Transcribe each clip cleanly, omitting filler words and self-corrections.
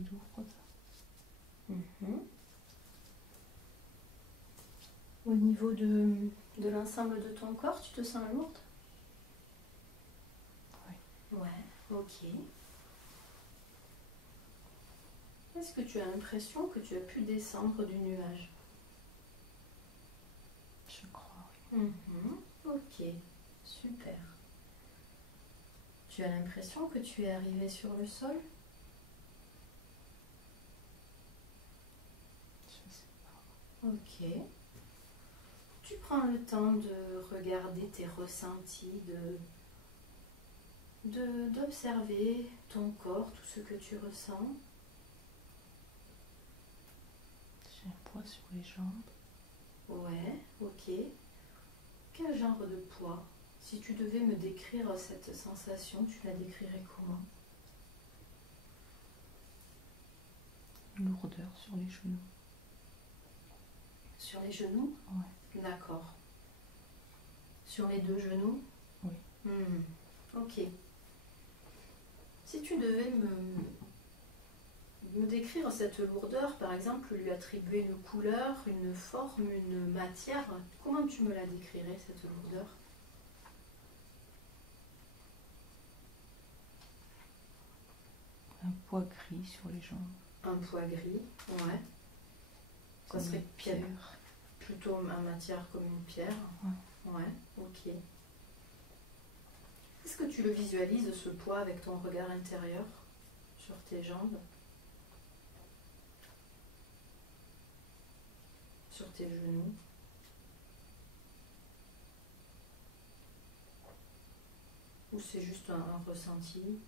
c'est lourd ça. Au niveau de l'ensemble de ton corps, tu te sens lourde? Oui. Ouais, ok. Est-ce que tu as l'impression que tu as pu descendre du nuage? Je crois, oui. Ok, super. Tu as l'impression que tu es arrivé sur le sol? Je sais pas. Ok. Tu prends le temps de regarder tes ressentis, d'observer ton corps, tout ce que tu ressens. J'ai un poids sur les jambes. Ouais, ok. Quel genre de poids? Si tu devais me décrire cette sensation, tu la décrirais comment? Une lourdeur sur les genoux. Sur les genoux? Ouais. D'accord. Sur les deux genoux? Oui. Ok. Si tu devais me décrire cette lourdeur, par exemple, lui attribuer une couleur, une forme, une matière, comment tu me la décrirais, cette lourdeur? Un poids gris sur les jambes. Un poids gris, ouais. Ça Comme serait une pierre. Plutôt en matière comme une pierre. Ouais, ok. Est-ce que tu le visualises, ce poids, avec ton regard intérieur sur tes jambes? Sur tes genoux? Ou c'est juste un ressenti?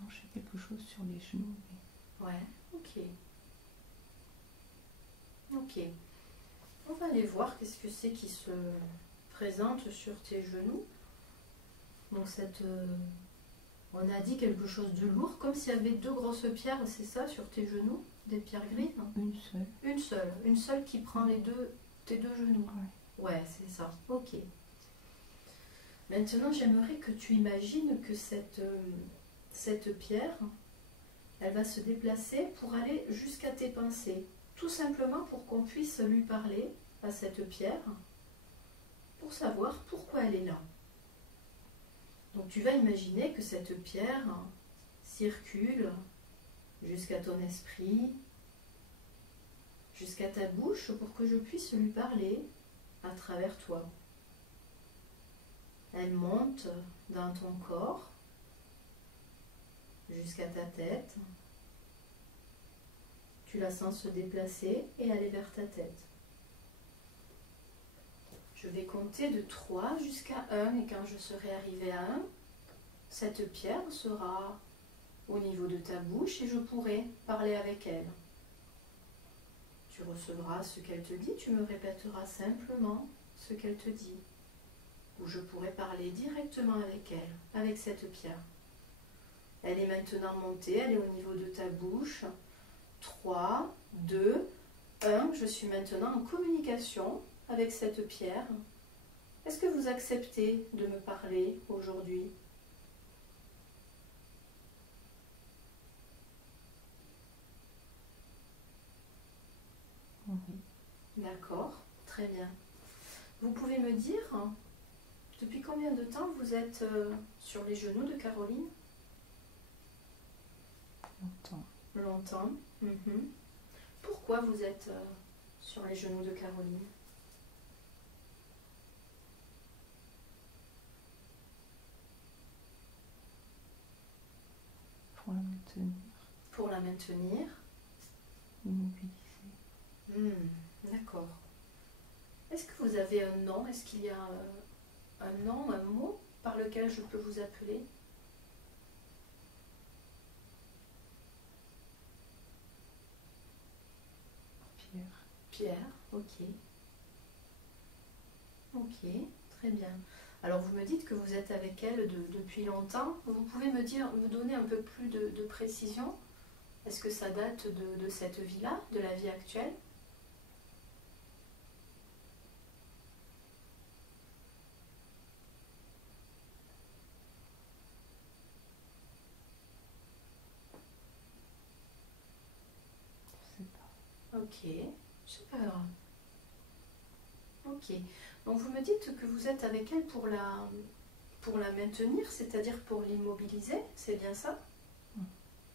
Non, j'ai quelque chose sur les genoux. Mais... Ouais, ok. Ok. On va aller voir qu'est-ce que c'est qui se présente sur tes genoux. Donc on a dit quelque chose de lourd, comme s'il y avait deux grosses pierres, c'est ça, sur tes genoux? Des pierres grises? Une seule. Une seule qui prend tes deux genoux. Ouais. Ouais, c'est ça. Ok. Maintenant, j'aimerais que tu imagines que cette pierre, elle va se déplacer pour aller jusqu'à tes pensées. Tout simplement pour qu'on puisse lui parler à cette pierre, pour savoir pourquoi elle est là. Donc tu vas imaginer que cette pierre circule jusqu'à ton esprit, jusqu'à ta bouche, pour que je puisse lui parler à travers toi. Elle monte dans ton corps, jusqu'à ta tête. Tu la sens se déplacer et aller vers ta tête. Je vais compter de 3 jusqu'à 1 et quand je serai arrivée à 1, cette pierre sera au niveau de ta bouche et je pourrai parler avec elle. Tu recevras ce qu'elle te dit, tu me répéteras simplement ce qu'elle te dit. Ou je pourrai parler directement avec elle, avec cette pierre. Elle est maintenant montée, elle est au niveau de ta bouche. 3, 2, 1, je suis maintenant en communication avec cette pierre. Est-ce que vous acceptez de me parler aujourd'hui? Oui. D'accord, très bien. Vous pouvez me dire, depuis combien de temps vous êtes sur les genoux de Caroline? Longtemps. Longtemps. Pourquoi vous êtes sur les genoux de Caroline? Pour la maintenir. Pour la maintenir. Immobiliser. D'accord. Est-ce que vous avez un nom? Est-ce qu'il y a un nom, un mot par lequel je peux vous appeler? Pierre. Pierre, ok. Ok, très bien. Alors vous me dites que vous êtes avec elle depuis longtemps. Vous pouvez me donner un peu plus de précision? Est-ce que ça date de cette vie-là, de la vie actuelle? Ok, c'est pas grave. Ok, donc vous me dites que vous êtes avec elle pour la maintenir, c'est-à-dire pour l'immobiliser, c'est bien ça?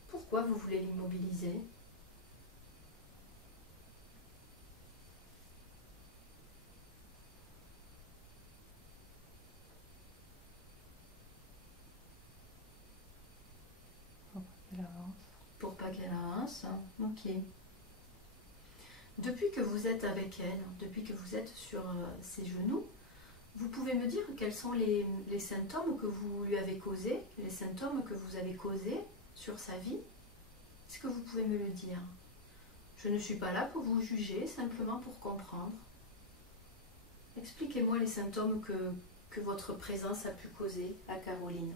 Pourquoi vous voulez l'immobiliser? Pour qu'elle avance. Pour pas qu'elle avance, hein. Ok. Depuis que vous êtes avec elle, depuis que vous êtes sur ses genoux, vous pouvez me dire quels sont les symptômes que vous lui avez causés, les symptômes que vous avez causés sur sa vie? Est-ce que vous pouvez me le dire? Je ne suis pas là pour vous juger, simplement pour comprendre. Expliquez-moi les symptômes que votre présence a pu causer à Caroline.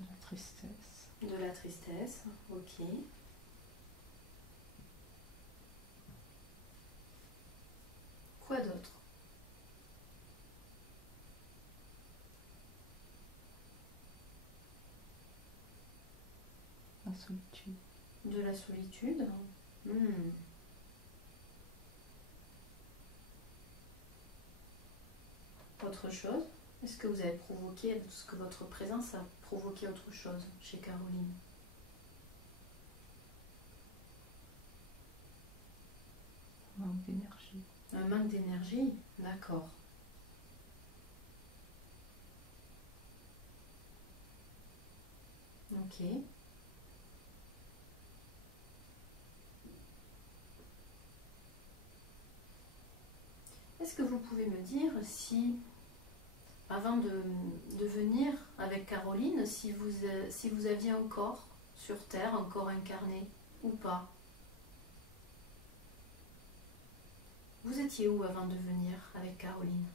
De la tristesse. De la tristesse, ok. Quoi d'autre? La solitude. De la solitude. Hmm. Autre chose? Est-ce que vous avez provoqué, est-ce que votre présence a provoqué autre chose chez Caroline? Un manque d'énergie. Un manque d'énergie? D'accord. Ok. Est-ce que vous pouvez me dire si, avant de venir avec Caroline, si vous aviez un corps sur Terre, un corps incarné ou pas? Vous étiez où avant de venir avec Caroline?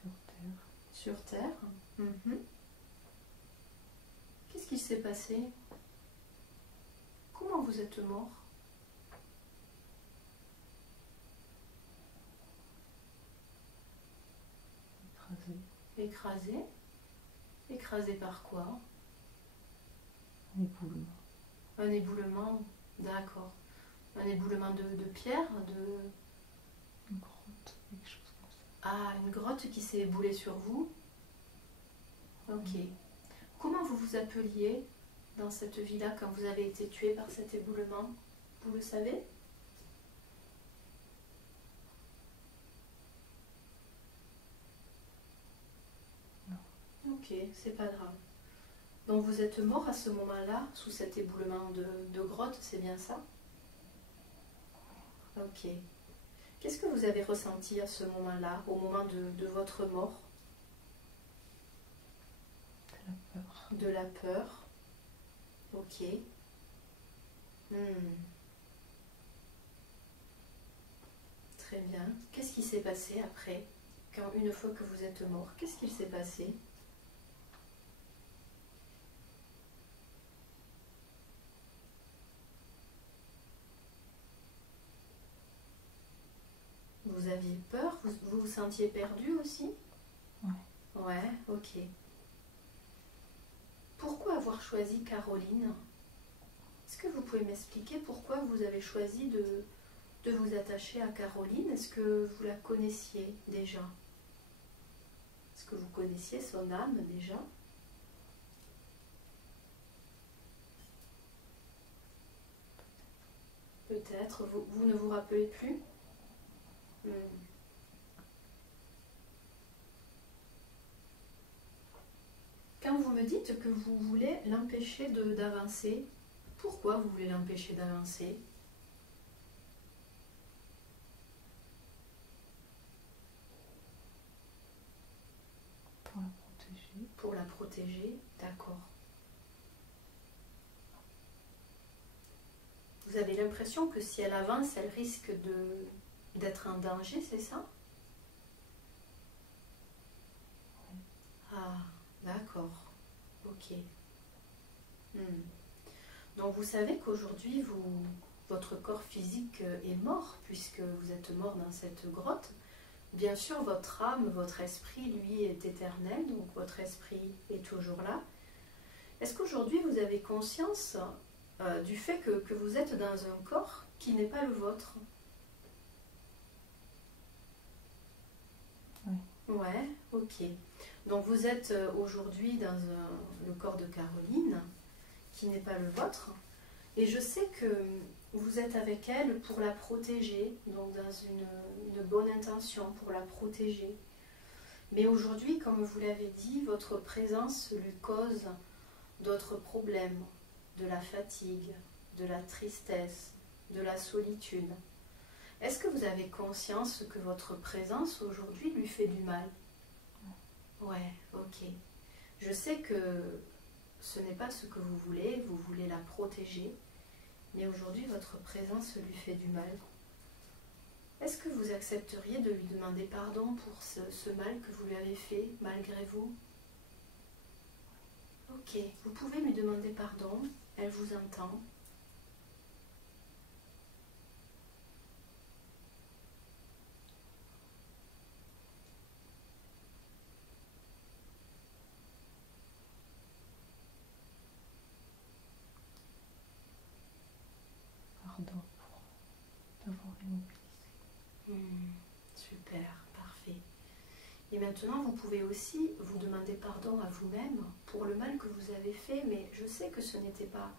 Sur terre. Sur Terre. Mhm. Qu'est-ce qui s'est passé? Comment vous êtes mort? Écrasé. Écrasé? Écrasé par quoi? Un éboulement. Un éboulement, d'accord. Un éboulement de pierre, de... Une grotte, quelque chose comme ça. Ah, une grotte qui s'est éboulée sur vous? Ok. Comment vous vous appeliez dans cette vie-là quand vous avez été tué par cet éboulement? Vous le savez? Non. Ok, c'est pas grave. Donc vous êtes mort à ce moment-là, sous cet éboulement de grotte, c'est bien ça? Ok. Qu'est-ce que vous avez ressenti à ce moment-là, au moment de votre mort? De la peur. De la peur. Ok. Hmm. Très bien. Qu'est-ce qui s'est passé après, une fois que vous êtes mort? Qu'est-ce qu'il s'est passé? Vous aviez peur? Vous vous sentiez perdu aussi? Ouais. Ouais, ok. Pourquoi avoir choisi Caroline? Est-ce que vous pouvez m'expliquer pourquoi vous avez choisi de vous attacher à Caroline? Est-ce que vous la connaissiez déjà? Est-ce que vous connaissiez son âme déjà? Peut-être. Vous ne vous rappelez plus? Quand vous me dites que vous voulez l'empêcher d'avancer, pourquoi vous voulez l'empêcher d'avancer? Pour la protéger. Pour la protéger, d'accord. Vous avez l'impression que si elle avance, elle risque d'être en danger, c'est ça? Oui. Ah, d'accord. Ok. Hmm. Donc vous savez qu'aujourd'hui, votre corps physique est mort, puisque vous êtes mort dans cette grotte. Bien sûr, votre âme, votre esprit, lui, est éternel, donc votre esprit est toujours là. Est-ce qu'aujourd'hui, vous avez conscience du fait que vous êtes dans un corps qui n'est pas le vôtre? Oui. Ouais, ok. Donc vous êtes aujourd'hui dans le corps de Caroline, qui n'est pas le vôtre. Et je sais que vous êtes avec elle pour la protéger, donc dans une bonne intention, pour la protéger. Mais aujourd'hui, comme vous l'avez dit, votre présence lui cause d'autres problèmes, de la fatigue, de la tristesse, de la solitude. Est-ce que vous avez conscience que votre présence aujourd'hui lui fait du mal? Ouais, ok. Je sais que ce n'est pas ce que vous voulez la protéger, mais aujourd'hui votre présence lui fait du mal. Est-ce que vous accepteriez de lui demander pardon pour ce mal que vous lui avez fait, malgré vous? Ok, vous pouvez lui demander pardon, elle vous entend. Pardon pour t'avoir immobilisé. Super, parfait. Et maintenant, vous pouvez aussi vous demander pardon à vous-même pour le mal que vous avez fait, mais je sais que ce n'était pas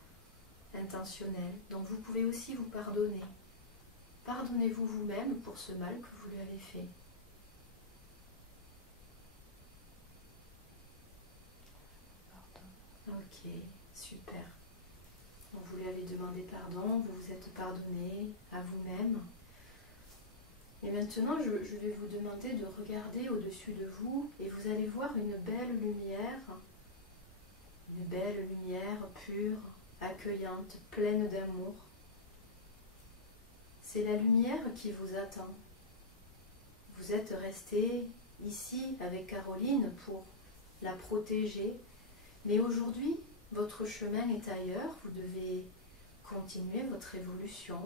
intentionnel. Donc vous pouvez aussi vous pardonner. Pardonnez-vous vous-même pour ce mal que vous lui avez fait. Pardon. Ok, super. Donc vous lui avez demandé pardon, vous vous êtes pardonné à vous-même. Et maintenant, je vais vous demander de regarder au-dessus de vous et vous allez voir une belle lumière pure, accueillante, pleine d'amour. C'est la lumière qui vous attend. Vous êtes resté ici avec Caroline pour la protéger, mais aujourd'hui, votre chemin est ailleurs, vous devez continuer votre évolution.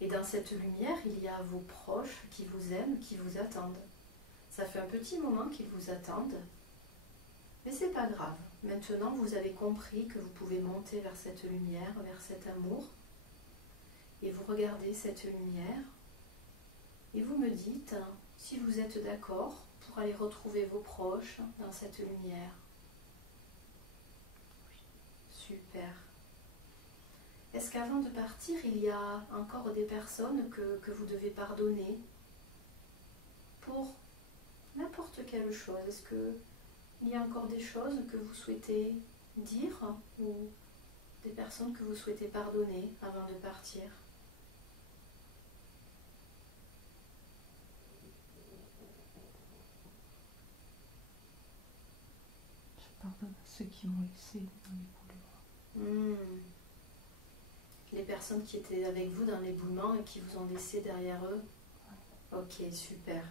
Et dans cette lumière, il y a vos proches qui vous aiment, qui vous attendent. Ça fait un petit moment qu'ils vous attendent, mais c'est pas grave. Maintenant, vous avez compris que vous pouvez monter vers cette lumière, vers cet amour, et vous regardez cette lumière, et vous me dites si vous êtes d'accord pour aller retrouver vos proches dans cette lumière. Super. Est-ce qu'avant de partir, il y a encore des personnes que vous devez pardonner pour n'importe quelle chose? Est-ce qu'il y a encore des choses que vous souhaitez dire ou des personnes que vous souhaitez pardonner avant de partir? Je pardonne à ceux qui m'ont laissé dans l'éboulement. Les personnes qui étaient avec vous dans l'éboulement et qui vous ont laissé derrière eux? Ok, super.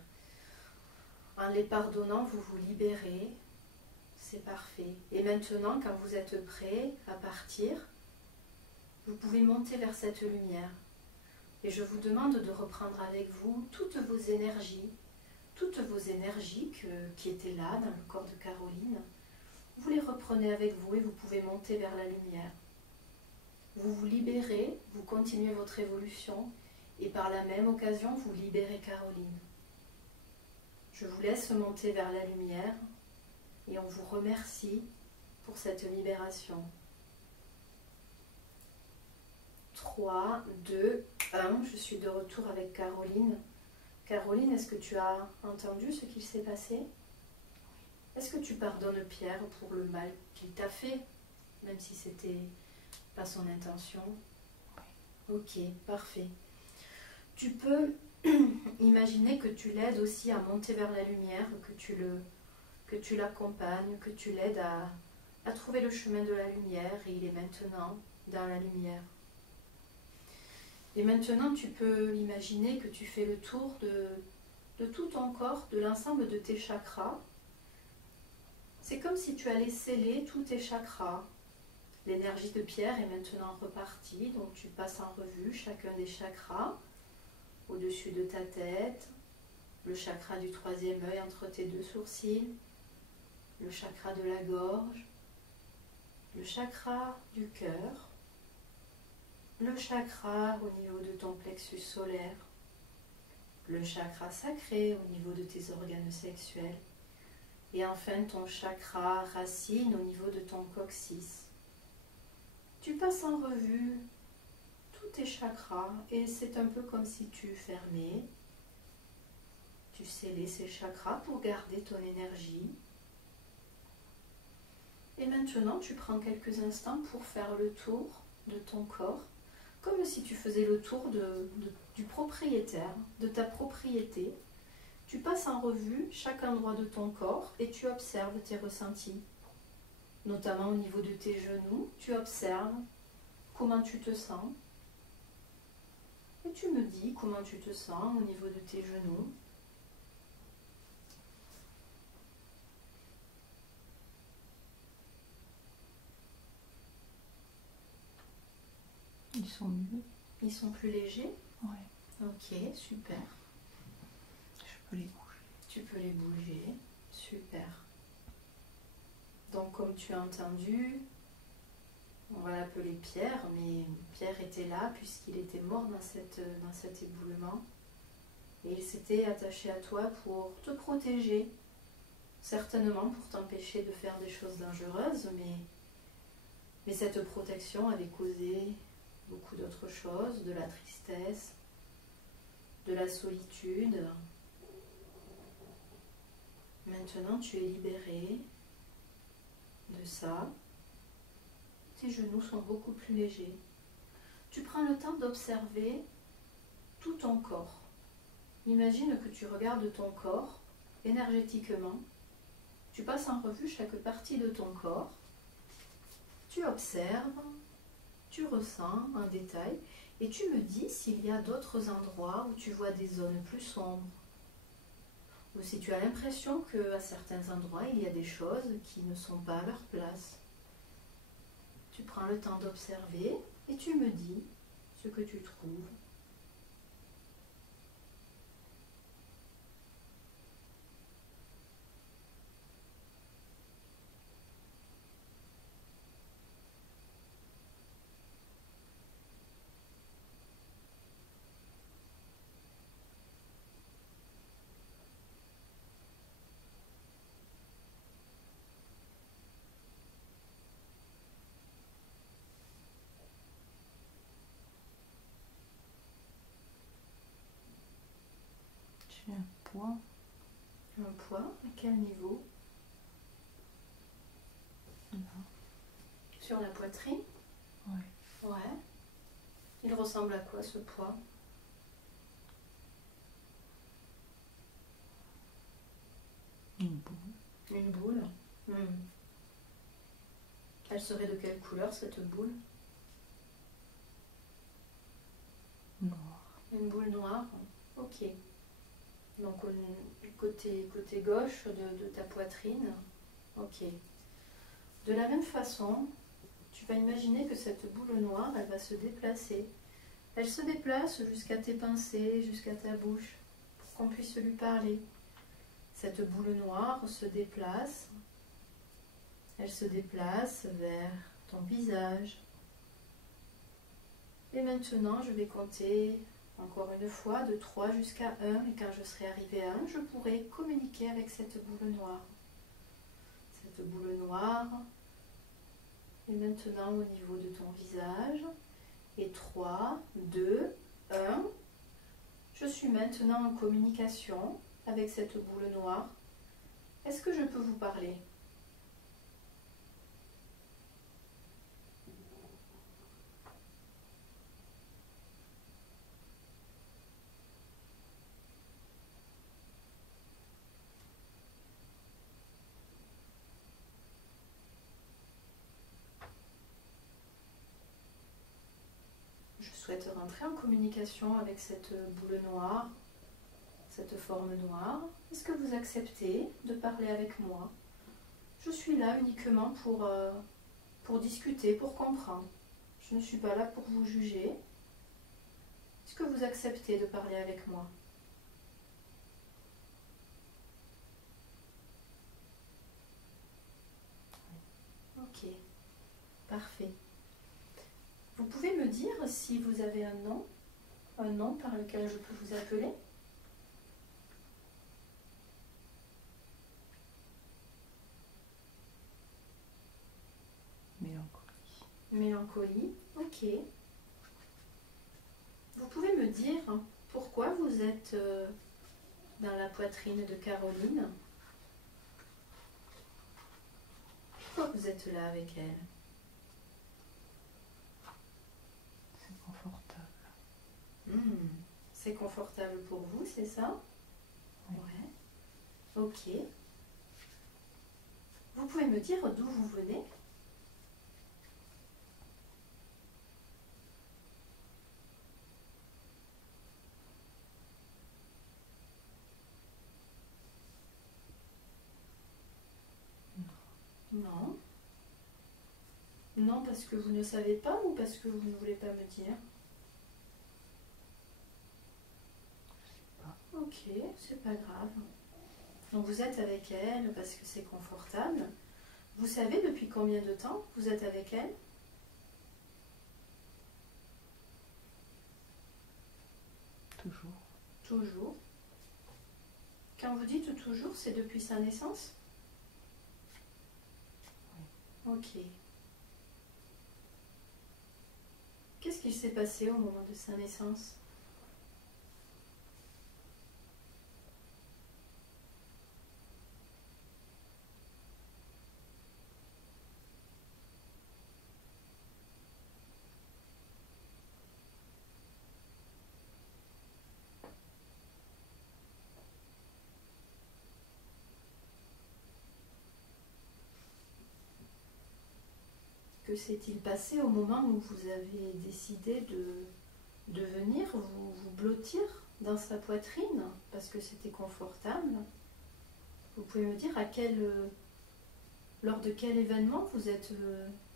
En les pardonnant, vous vous libérez. C'est parfait. Et maintenant, quand vous êtes prêt à partir, vous pouvez monter vers cette lumière. Et je vous demande de reprendre avec vous toutes vos énergies qui étaient là dans le corps de Caroline. Vous les reprenez avec vous et vous pouvez monter vers la lumière. Vous vous libérez, vous continuez votre évolution et par la même occasion, vous libérez Caroline. Je vous laisse monter vers la lumière et on vous remercie pour cette libération. 3, 2, 1, je suis de retour avec Caroline. Caroline, est-ce que tu as entendu ce qu'il s'est passé? Est-ce que tu pardonnes Pierre pour le mal qu'il t'a fait, même si c'était pas son intention? Ok, parfait. Tu peux imaginer que tu l'aides aussi à monter vers la lumière, que tu l'accompagnes, que tu l'aides à trouver le chemin de la lumière et il est maintenant dans la lumière. Et maintenant, tu peux imaginer que tu fais le tour de tout ton corps, de l'ensemble de tes chakras C'est comme si tu allais sceller tous tes chakras. L'énergie de pierre est maintenant repartie, donc tu passes en revue chacun des chakras au-dessus de ta tête, le chakra du troisième œil entre tes deux sourcils, le chakra de la gorge, le chakra du cœur, le chakra au niveau de ton plexus solaire, le chakra sacré au niveau de tes organes sexuels, et enfin ton chakra racine au niveau de ton coccyx. Tu passes en revue tous tes chakras et c'est un peu comme si tu fermais, tu scellais ces chakras pour garder ton énergie. Et maintenant, tu prends quelques instants pour faire le tour de ton corps, comme si tu faisais le tour du propriétaire, de ta propriété. Tu passes en revue chaque endroit de ton corps et tu observes tes ressentis. Notamment au niveau de tes genoux, tu observes comment tu te sens. Et tu me dis comment tu te sens au niveau de tes genoux. Ils sont mieux. Ils sont plus légers? Ouais. Ok, super. Je peux les bouger. Tu peux les bouger. Super. Donc comme tu as entendu, on va l'appeler Pierre, mais Pierre était là puisqu'il était mort dans cet éboulement. Et il s'était attaché à toi pour te protéger. Certainement pour t'empêcher de faire des choses dangereuses, mais cette protection avait causé beaucoup d'autres choses, de la tristesse, de la solitude. Maintenant, tu es libéré de ça. Tes genoux sont beaucoup plus légers. Tu prends le temps d'observer tout ton corps. Imagine que tu regardes ton corps énergétiquement. Tu passes en revue chaque partie de ton corps. Tu observes, tu ressens en détail et tu me dis s'il y a d'autres endroits où tu vois des zones plus sombres. Ou si tu as l'impression qu'à certains endroits, il y a des choses qui ne sont pas à leur place. Tu prends le temps d'observer et tu me dis ce que tu trouves. J'ai un poids. Un poids, à quel niveau? Là. Sur la poitrine? Ouais. Ouais. Il ressemble à quoi ce poids? Une boule. Une boule? Elle serait de quelle couleur cette boule? Noir. Une boule noire? Ok. Donc côté gauche de ta poitrine. Ok. De la même façon, tu vas imaginer que cette boule noire, elle va se déplacer. Elle se déplace jusqu'à tes pensées, jusqu'à ta bouche, pour qu'on puisse lui parler. Cette boule noire se déplace. Elle se déplace vers ton visage. Et maintenant, je vais compter encore une fois de 3 jusqu'à 1. Et quand je serai arrivée à 1, je pourrai communiquer avec cette boule noire. Cette boule noire est maintenant au niveau de ton visage. Et 3, 2, 1. Je suis maintenant en communication avec cette boule noire. Est-ce que je peux vous parler ? Je souhaite rentrer en communication avec cette boule noire, cette forme noire. Est-ce que vous acceptez de parler avec moi ? Je suis là uniquement pour discuter, pour comprendre. Je ne suis pas là pour vous juger. Est-ce que vous acceptez de parler avec moi? Ok, parfait. Vous pouvez me dire si vous avez un nom par lequel je peux vous appeler? Mélancolie. Mélancolie, ok. Vous pouvez me dire pourquoi vous êtes dans la poitrine de Caroline? Pourquoi vous êtes là avec elle? C'est confortable. C'est confortable pour vous, c'est ça? Oui. Ouais. Ok. Vous pouvez me dire d'où vous venez? Non. Non, parce que vous ne savez pas ou parce que vous ne voulez pas me dire? Ok, c'est pas grave. Donc vous êtes avec elle parce que c'est confortable. Vous savez depuis combien de temps vous êtes avec elle? Toujours. Toujours. Quand vous dites toujours, c'est depuis sa naissance? Oui. Ok. Qu'est-ce qui s'est passé au moment de sa naissance? Que s'est-il passé au moment où vous avez décidé de venir vous blottir dans sa poitrine parce que c'était confortable? Vous pouvez me dire lors de quel événement vous êtes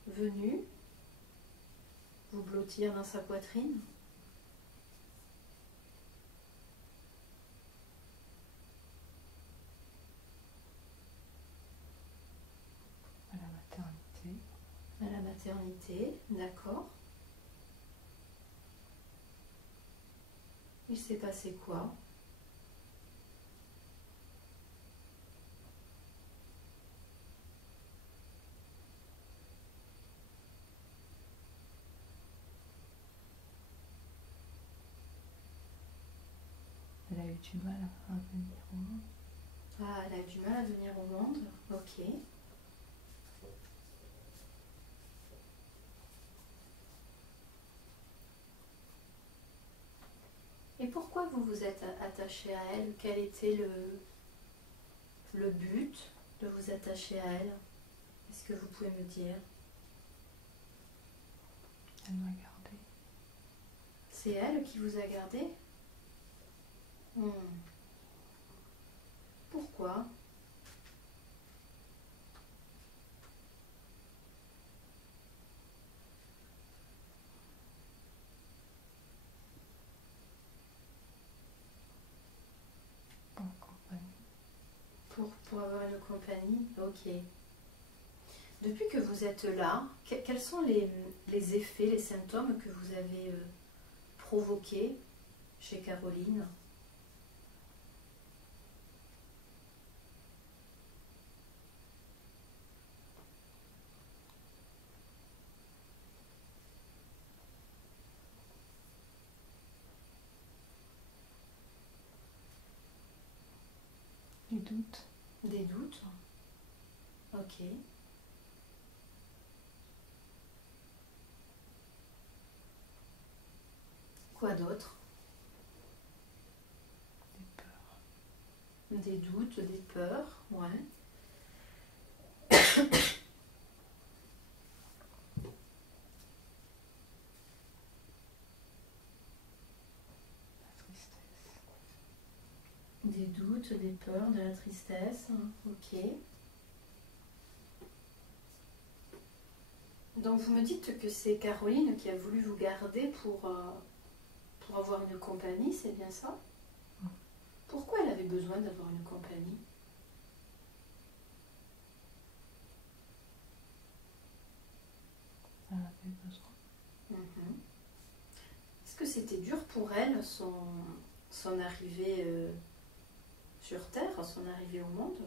venu vous blottir dans sa poitrine? À la maternité. À la maternité, d'accord. Il s'est passé quoi? Elle a eu du mal à venir au monde. Ah, elle a eu du mal à venir au monde, ok. Et pourquoi vous vous êtes attaché à elle? Quel était le but de vous attacher à elle? Est-ce que vous pouvez me dire? Elle m'a gardée. C'est elle qui vous a gardé? Pourquoi? En compagnie. Pour avoir une compagnie? Ok. Depuis que vous êtes là, quels sont les effets, les symptômes que vous avez provoqués chez Caroline? Des doutes. Des doutes? Ok. Quoi d'autre? Des peurs. Des doutes, des peurs, ouais. La tristesse. Des doutes, des peurs, de la tristesse, ok. Donc vous me dites que c'est Caroline qui a voulu vous garder pour avoir une compagnie, c'est bien ça? Pourquoi elle avait besoin d'avoir une compagnie? Elle avait besoin. Mhm. Est-ce que c'était dur pour elle, son arrivée sur Terre, son arrivée au monde?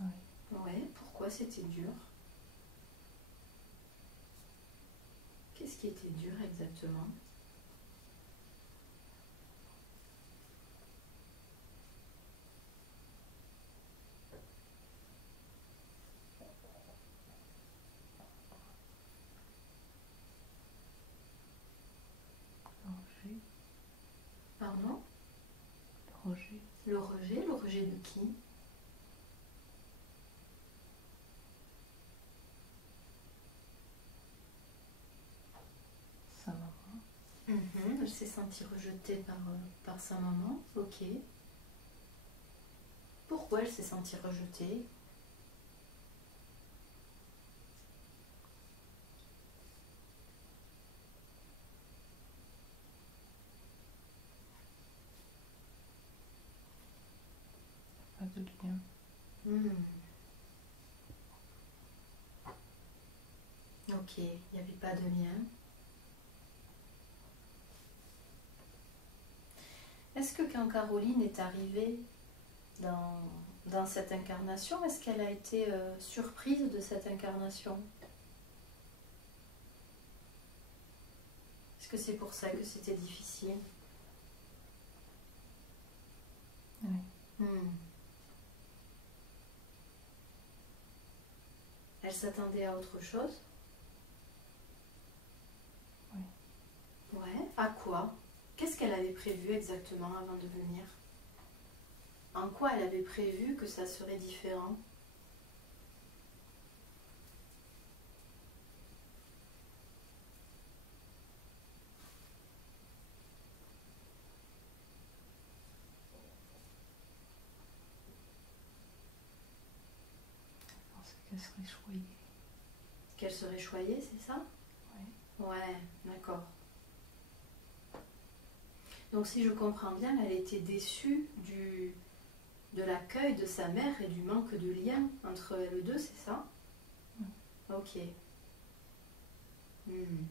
Oui. Ouais, pourquoi c'était dur? Qu'est-ce qui était dur exactement? Le rejet. Pardon? Le rejet. Le rejet de qui? Sa maman. Mhm, elle s'est sentie rejetée par sa maman, ok. Pourquoi elle s'est sentie rejetée? Pas de lien. Hmm. Ok, il n'y avait pas de lien. Est-ce que quand Caroline est arrivée dans cette incarnation, est-ce qu'elle a été surprise de cette incarnation? Est-ce que c'est pour ça que c'était difficile? Oui. Hmm. Elle s'attendait à autre chose? Oui. Ouais, à quoi? Qu'est-ce qu'elle avait prévu exactement avant de venir? En quoi elle avait prévu que ça serait différent? Je pensais qu'elle serait choyée. Qu'elle serait choyée, c'est ça? Oui. Ouais, d'accord. Donc si je comprends bien, elle était déçue de l'accueil de sa mère et du manque de lien entre elles deux, c'est ça? Oui. Ok. Hmm.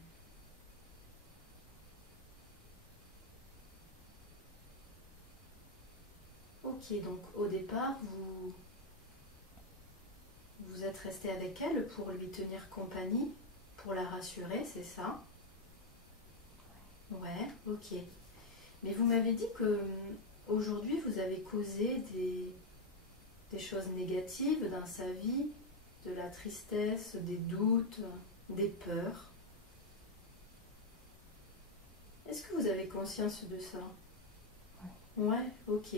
Ok, donc au départ, vous êtes resté avec elle pour lui tenir compagnie, pour la rassurer, c'est ça? Ouais, ok. Mais vous m'avez dit que aujourd'hui vous avez causé des choses négatives dans sa vie, de la tristesse, des doutes, des peurs. Est-ce que vous avez conscience de ça? Ouais, ok.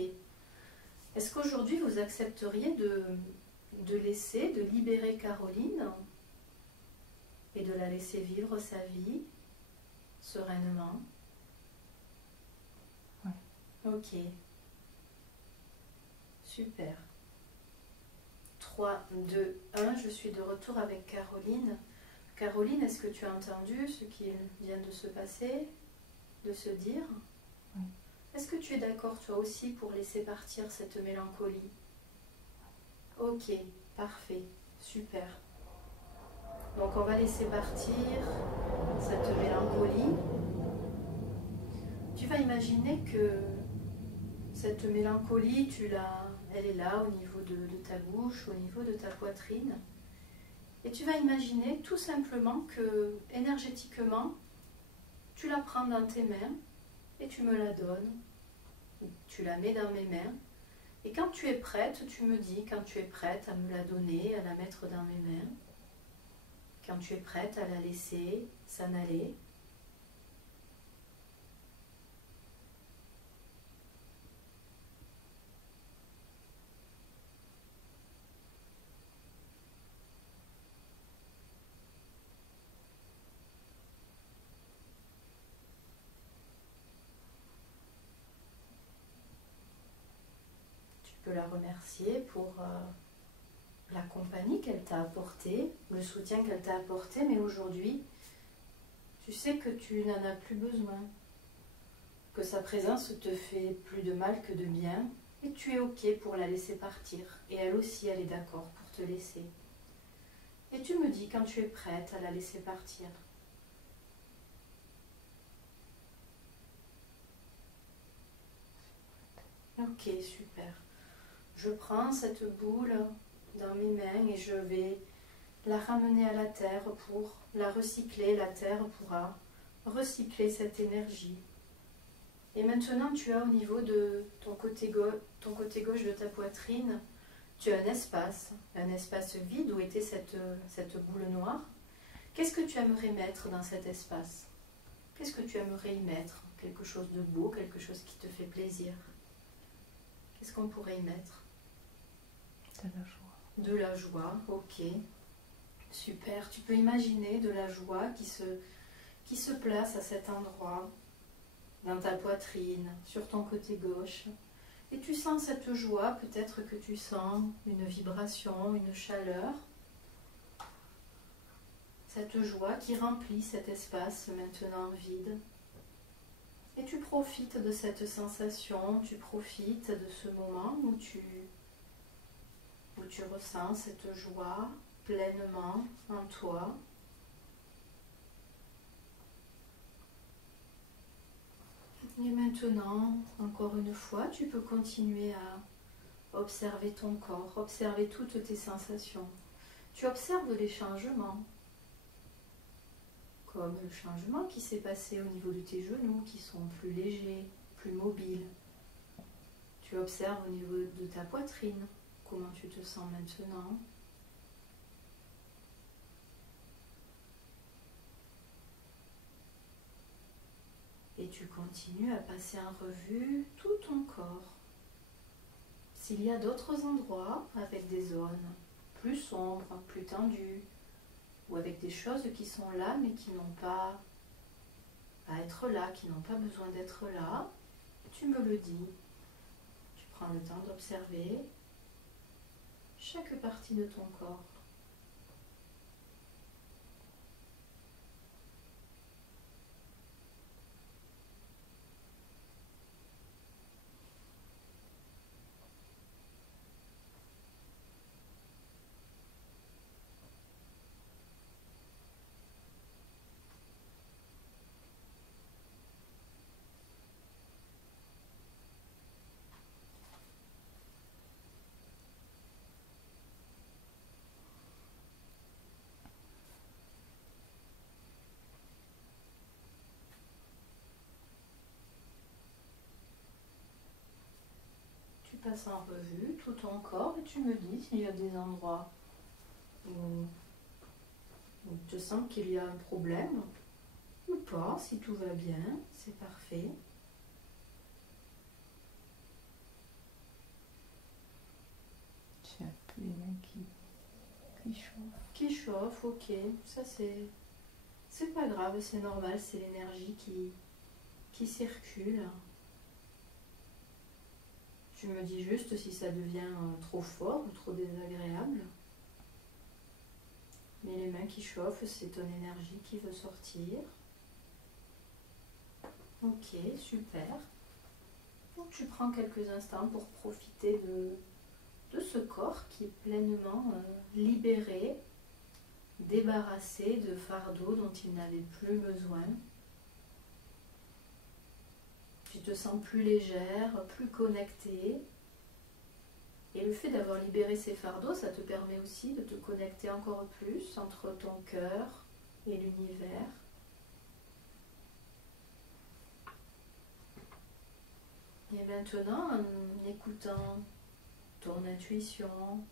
Est-ce qu'aujourd'hui vous accepteriez de laisser, de libérer Caroline et de la laisser vivre sa vie sereinement? Ouais. Ok. Super. 3, 2, 1, je suis de retour avec Caroline. Caroline, est-ce que tu as entendu ce qui vient de se passer, de se dire? Oui. Est-ce que tu es d'accord toi aussi pour laisser partir cette mélancolie? Ok, parfait, super. Donc on va laisser partir cette mélancolie. Tu vas imaginer que cette mélancolie, elle est là au niveau de ta bouche, au niveau de ta poitrine. Et tu vas imaginer tout simplement que énergétiquement, tu la prends dans tes mains et tu me la donnes. Tu la mets dans mes mains. Et quand tu es prête, tu me dis quand tu es prête à me la donner, à la mettre dans mes mains. Quand tu es prête à la laisser s'en aller. Tu peux la remercier pour la compagnie qu'elle t'a apportée, le soutien qu'elle t'a apporté, mais aujourd'hui, tu sais que tu n'en as plus besoin, que sa présence te fait plus de mal que de bien, et tu es ok pour la laisser partir. Et elle aussi, elle est d'accord pour te laisser. Et tu me dis quand tu es prête à la laisser partir. Ok, super. Je prends cette boule dans mes mains et je vais la ramener à la terre pour la recycler. La terre pourra recycler cette énergie. Et maintenant, tu as au niveau de ton côté gauche de ta poitrine, tu as un espace vide où était cette boule noire. Qu'est-ce que tu aimerais mettre dans cet espace? Qu'est-ce que tu aimerais y mettre? Quelque chose de beau, quelque chose qui te fait plaisir. Qu'est-ce qu'on pourrait y mettre? De la joie. De la joie, ok. Super. Tu peux imaginer de la joie qui se place à cet endroit, dans ta poitrine, sur ton côté gauche. Et tu sens cette joie, peut-être que tu sens une vibration, une chaleur. Cette joie qui remplit cet espace maintenant vide. Et tu profites de cette sensation, tu profites de ce moment où tu ressens cette joie pleinement en toi. Et maintenant, encore une fois, tu peux continuer à observer ton corps, observer toutes tes sensations. Tu observes les changements, comme le changement qui s'est passé au niveau de tes genoux, qui sont plus légers, plus mobiles. Tu observes au niveau de ta poitrine, comment tu te sens maintenant. Et tu continues à passer en revue tout ton corps. S'il y a d'autres endroits avec des zones plus sombres, plus tendues, ou avec des choses qui sont là mais qui n'ont pas à être là, qui n'ont pas besoin d'être là, tu me le dis. Tu prends le temps d'observer chaque partie de ton corps. Tu passes en revue tout ton corps et tu me dis s'il y a des endroits où tu sens qu'il y a un problème ou pas. Si tout va bien, c'est parfait. J'ai un peu les mains qui chauffent. Qui chauffe, ok. Ça c'est pas grave, c'est normal, c'est l'énergie qui circule. Tu me dis juste si ça devient trop fort ou trop désagréable. Mais les mains qui chauffent, c'est ton énergie qui veut sortir. Ok, super. Donc tu prends quelques instants pour profiter de ce corps qui est pleinement libéré, débarrassé de fardeaux dont il n'avait plus besoin. Tu te sens plus légère, plus connectée. Et le fait d'avoir libéré ces fardeaux, ça te permet aussi de te connecter encore plus entre ton cœur et l'univers. Et maintenant, en écoutant ton intuition,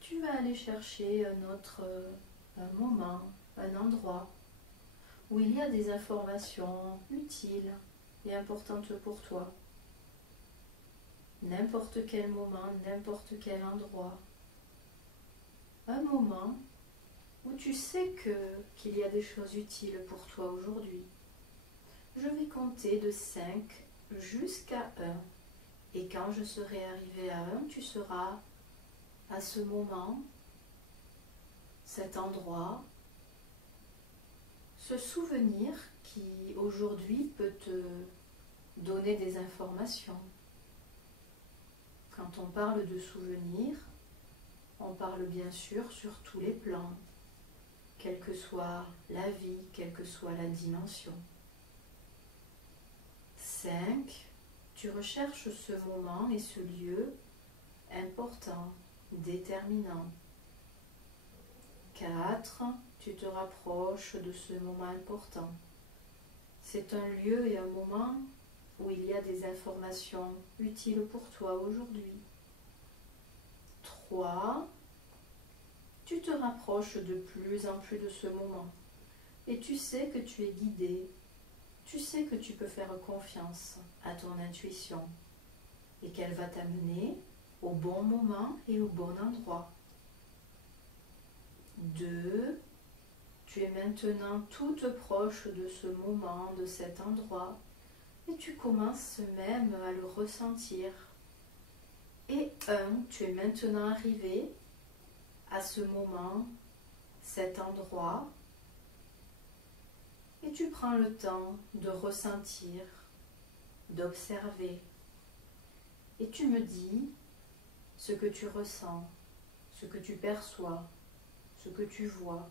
tu vas aller chercher un moment, un endroit où il y a des informations utiles et importantes pour toi. N'importe quel moment, n'importe quel endroit. Un moment où tu sais qu'il y a des choses utiles pour toi aujourd'hui. Je vais compter de 5 jusqu'à 1. Et quand je serai arrivé à 1, tu seras à ce moment, cet endroit, ce souvenir qui aujourd'hui peut te donner des informations. Quand on parle de souvenir, on parle bien sûr sur tous les plans, quelle que soit la vie, quelle que soit la dimension. 5. Tu recherches ce moment et ce lieu important, déterminant. 4. Tu te rapproches de ce moment important. C'est un lieu et un moment où il y a des informations utiles pour toi aujourd'hui. 3. Tu te rapproches de plus en plus de ce moment et tu sais que tu es guidé. Tu sais que tu peux faire confiance à ton intuition et qu'elle va t'amener au bon moment et au bon endroit. 2. Tu es maintenant toute proche de ce moment, de cet endroit, et tu commences même à le ressentir. Et 1. Tu es maintenant arrivé à ce moment, cet endroit, et tu prends le temps de ressentir, d'observer. Et tu me dis ce que tu ressens, ce que tu perçois, ce que tu vois.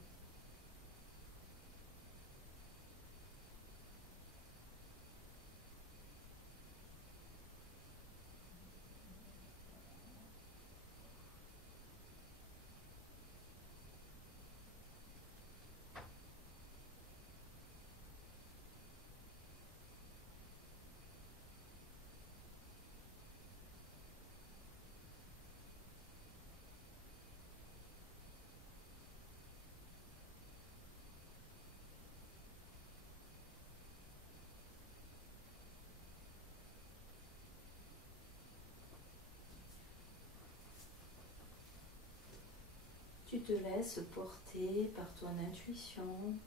Tu te laisses porter par ton intuition.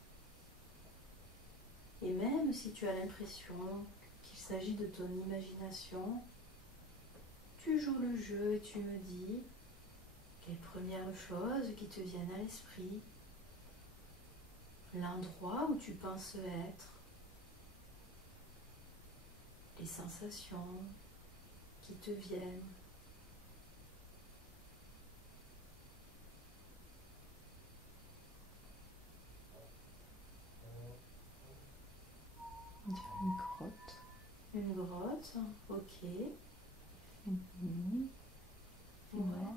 Et même si tu as l'impression qu'il s'agit de ton imagination, tu joues le jeu et tu me dis quelles premières choses qui te viennent à l'esprit, l'endroit où tu penses être, les sensations qui te viennent. On dirait une grotte. Une grotte, ok. Une nuit. Ouais. Noir.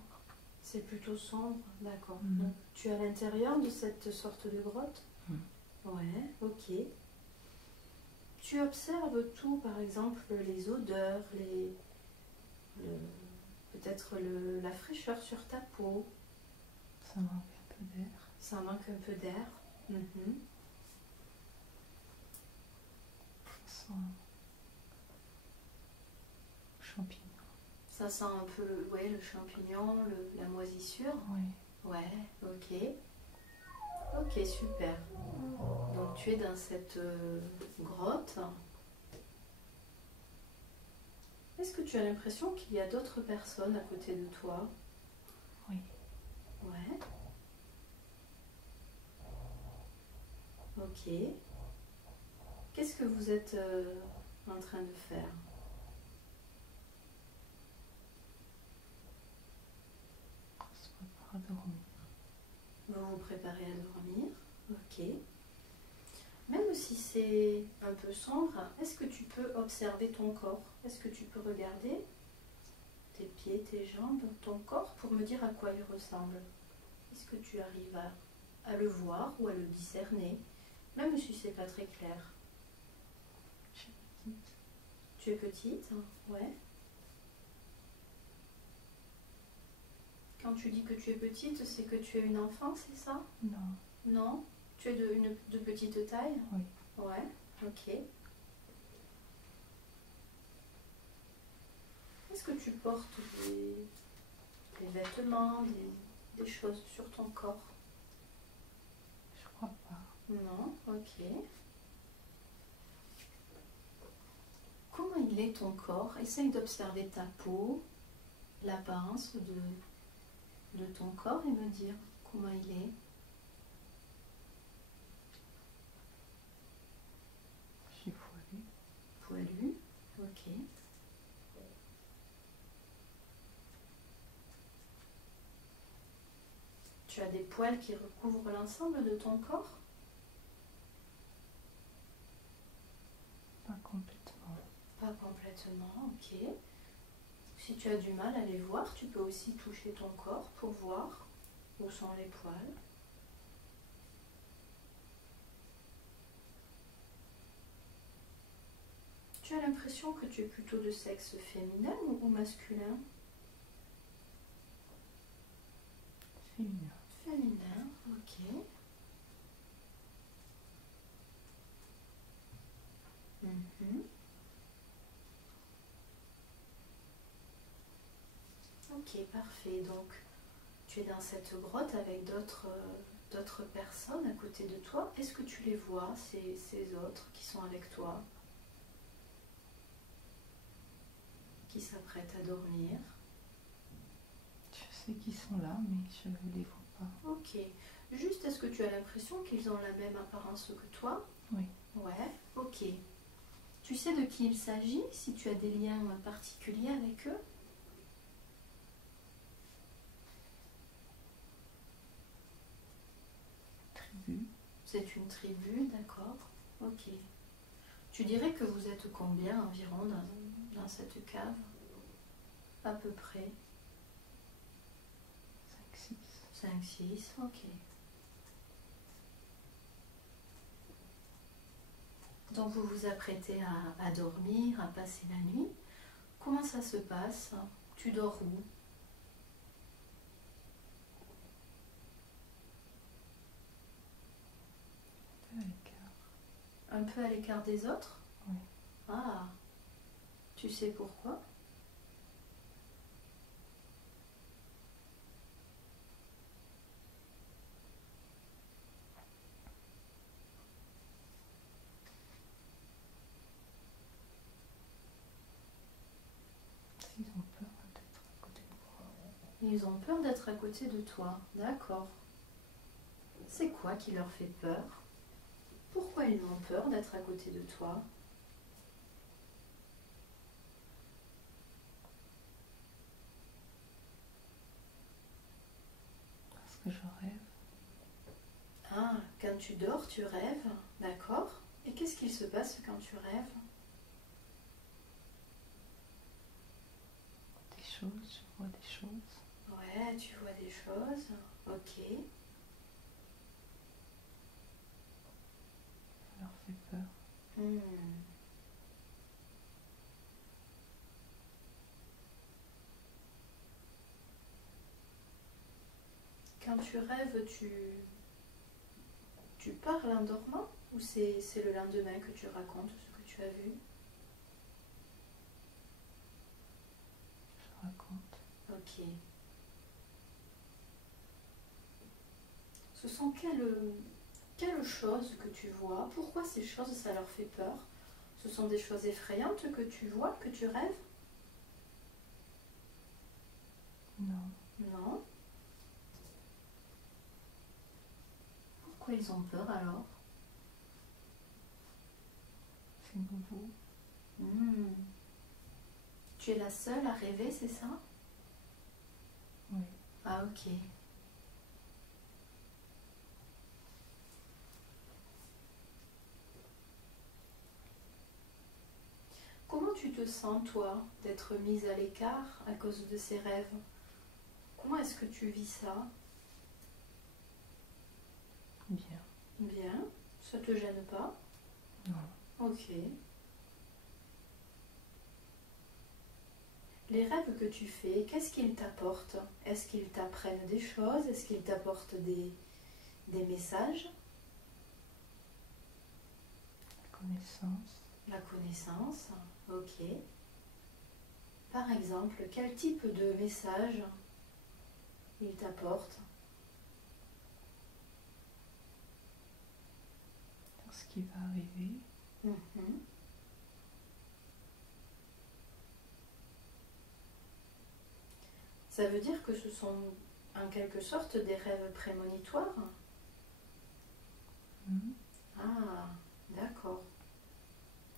C'est plutôt sombre, d'accord. Mhm. Donc, tu es à l'intérieur de cette sorte de grotte? Ouais, ok. Tu observes tout, par exemple les odeurs, peut-être la fraîcheur sur ta peau. Ça manque un peu d'air. Ça manque un peu d'air. Mhm. Ça sent champignon. Ça sent un peu ouais, le champignon, la moisissure. Oui. Ouais, ok. Ok, super. Donc tu es dans cette grotte. Est-ce que tu as l'impression qu'il y a d'autres personnes à côté de toi? Oui. Ouais. Ok. Qu'est-ce que vous êtes en train de faire? On se prépare à dormir. Vous vous préparez à dormir. Ok. Même si c'est un peu sombre, est-ce que tu peux observer ton corps? Est-ce que tu peux regarder tes pieds, tes jambes, ton corps pour me dire à quoi il ressemble? Est-ce que tu arrives à le voir ou à le discerner, même si c'est pas très clair? Je suis petite. Tu es petite, ouais. Quand tu dis que tu es petite, c'est que tu es une enfant, c'est ça? Non. Non? Tu es de petite taille? Oui. Ouais, ok. Est-ce que tu portes des vêtements, des choses sur ton corps? Je crois pas. Non, ok. Comment il est ton corps? Essaye d'observer ta peau, l'apparence de ton corps et me dire comment il est. Je suis poilu. Poilu, ok. Tu as des poils qui recouvrent l'ensemble de ton corps? Pas complètement. Pas complètement, ok. Si tu as du mal à les voir, tu peux aussi toucher ton corps pour voir où sont les poils. Tu as l'impression que tu es plutôt de sexe féminin ou masculin? Féminin. Féminin, ok. Mhm. Ok, parfait. Donc, tu es dans cette grotte avec d'autres personnes à côté de toi. Est-ce que tu les vois, ces autres qui sont avec toi, qui s'apprêtent à dormir? Je sais qu'ils sont là, mais je ne les vois pas. Ok. Juste, est-ce que tu as l'impression qu'ils ont la même apparence que toi? Oui. Ouais, ok. Tu sais de qui il s'agit, si tu as des liens particuliers avec eux? Tribu. C'est une tribu, d'accord. Ok. Tu dirais que vous êtes combien environ dans cette cave? À peu près 5, 6. 5, 6, ok. Donc vous vous apprêtez à dormir, à passer la nuit. Comment ça se passe? Tu dors où? Un peu à l'écart. Un peu à l'écart des autres? Oui. Ah, tu sais pourquoi? Ils ont peur d'être à côté de moi. Ils ont peur d'être à côté de toi, d'accord. C'est quoi qui leur fait peur? Pourquoi ils ont peur d'être à côté de toi? Parce que je rêve. Ah, quand tu dors, tu rêves, d'accord. Et qu'est-ce qu'il se passe quand tu rêves? Des choses, je vois des choses. Ouais, tu vois des choses, ok. Ça leur fait peur. Hmm. Quand tu rêves, tu parles en dormant ou c'est le lendemain que tu racontes ce que tu as vu? Je raconte. Ok. Ce sont quelles choses que tu vois? Pourquoi ces choses, ça leur fait peur? Ce sont des choses effrayantes que tu vois, que tu rêves? Non. Non. Pourquoi ils ont peur alors? C'est nouveau. Hmm. Tu es la seule à rêver, c'est ça? Oui. Ah, ok. Comment tu te sens, toi, d'être mise à l'écart à cause de ces rêves? Comment est-ce que tu vis ça? Bien. Bien. Ça te gêne pas? Non. Ok. Les rêves que tu fais, qu'est-ce qu'ils t'apportent? Est-ce qu'ils t'apprennent des choses? Est-ce qu'ils t'apportent des messages? La connaissance. La connaissance, ok. Par exemple, quel type de message ils t'apportent? Ce qui va arriver. Mhm. Ça veut dire que ce sont en quelque sorte des rêves prémonitoires. Mhm. Ah, d'accord.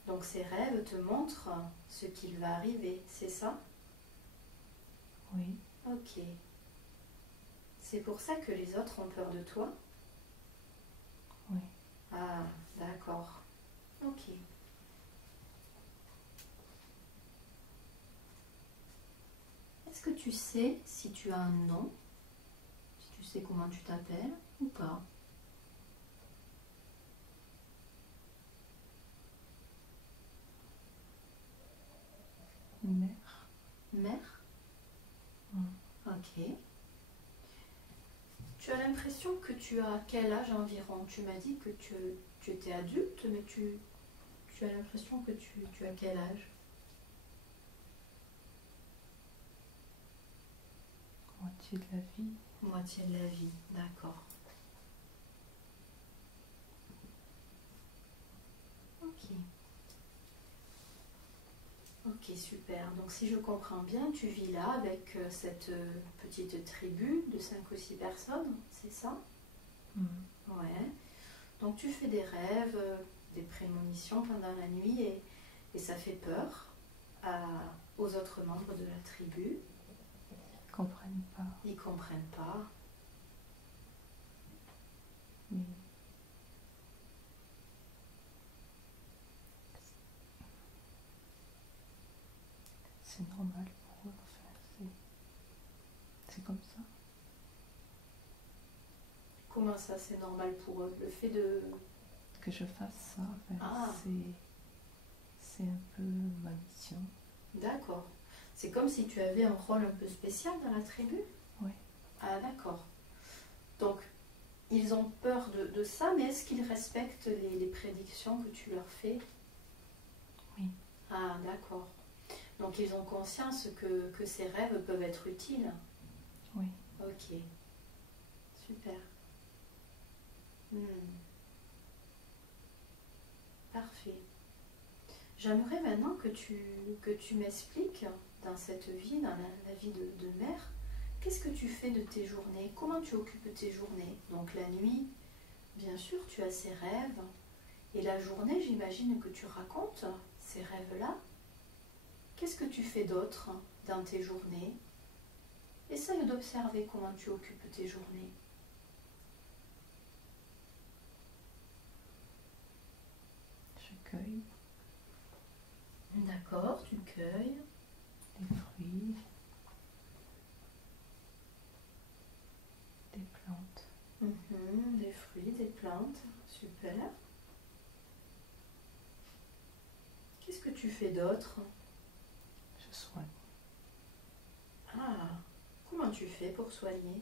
Donc ces rêves te montrent ce qu'il va arriver, c'est ça? Oui, Ok. C'est pour ça que les autres ont peur de toi? oui. Ah, d'accord. Ok. Est-ce que tu sais si tu as un nom? Si tu sais comment tu t'appelles ou pas? Une mère. Mère? Mhm. Ok. Tu as l'impression que tu as quel âge environ? Tu m'as dit que tu étais adulte, mais tu as l'impression que tu as quel âge? Moitié de la vie. Moitié de la vie, d'accord. Ok. Ok, super. Donc si je comprends bien, tu vis là avec cette petite tribu de 5 ou 6 personnes, c'est ça? Mhm. Ouais. Donc tu fais des rêves, des prémonitions pendant la nuit et ça fait peur aux autres membres de la tribu. Ils comprennent pas. Ils comprennent pas. Mais c'est normal pour eux. Enfin, c'est comme ça. Comment ça, c'est normal pour eux? Le fait de... Que je fasse ça, enfin, Ah. c'est un peu ma mission. D'accord. C'est comme si tu avais un rôle un peu spécial dans la tribu? Oui. Ah, d'accord. Donc, ils ont peur de ça, mais est-ce qu'ils respectent les prédictions que tu leur fais? Oui. Ah, d'accord. Donc, ils ont conscience que ces rêves peuvent être utiles? Oui. Ok. Super. Hmm. Parfait. J'aimerais maintenant que tu m'expliques dans cette vie, dans la vie de mère, qu'est-ce que tu fais de tes journées? Comment tu occupes tes journées? Donc la nuit, bien sûr, tu as ces rêves. Et la journée, j'imagine que tu racontes ces rêves-là. Qu'est-ce que tu fais d'autre dans tes journées? Essaye d'observer comment tu occupes tes journées. Je cueille D'accord, tu cueilles. des fruits, des plantes. Mhm, des fruits, des plantes. Super. Qu'est-ce que tu fais d'autre? Je soigne. Ah, comment tu fais pour soigner?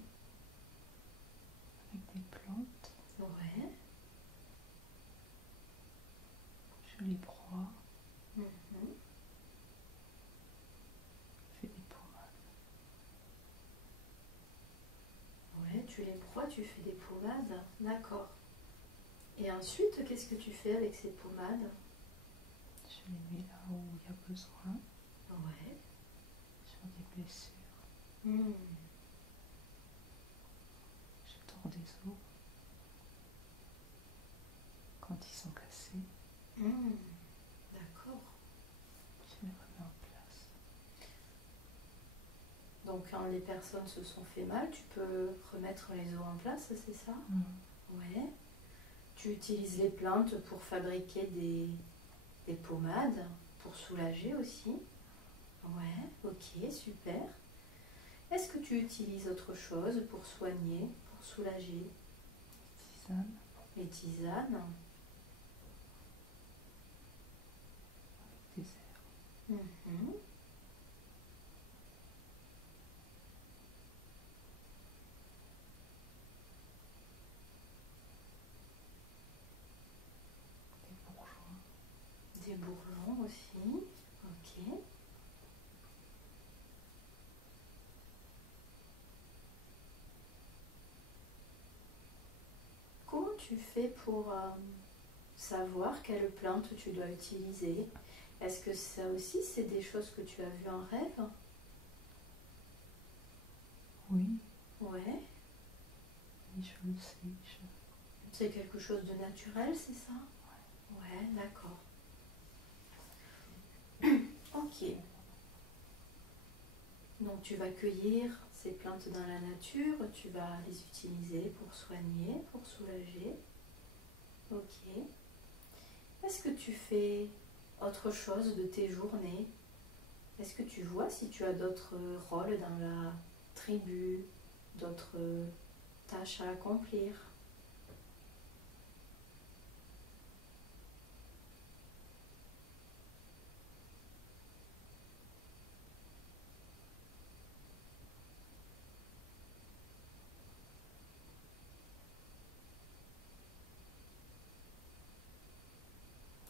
Avec des plantes, Ouais. je les broie, Mhm. je fais des pommades. Ouais, tu les broies, tu fais des pommades. D'accord. Et ensuite, qu'est-ce que tu fais avec ces pommades? Je les mets là où il y a besoin, Ouais. sur des blessures. Hmm. Je tords des os quand ils sont cassés. Hmm. D'accord. Je les remets en place. Donc quand les personnes se sont fait mal, tu peux remettre les os en place, c'est ça? Ouais. Tu utilises les plantes pour fabriquer des pommades, pour soulager aussi. Ouais, ok, super. Est-ce que tu utilises autre chose pour soigner, pour soulager? Tisane, Les tisanes. des herbes. Mhm. Des bourgeons. Des bourgeons aussi. Ok. Comment tu fais pour savoir quelle plante tu dois utiliser? Est-ce que ça aussi, c'est des choses que tu as vues en rêve? Oui, Ouais. Oui, je le sais. C'est quelque chose de naturel, c'est ça? Ouais, d'accord. Ok. Donc tu vas cueillir ces plantes dans la nature, tu vas les utiliser pour soigner, pour soulager. Ok. Est-ce que tu fais autre chose de tes journées? Est-ce que tu vois si tu as d'autres rôles dans la tribu, d'autres tâches à accomplir?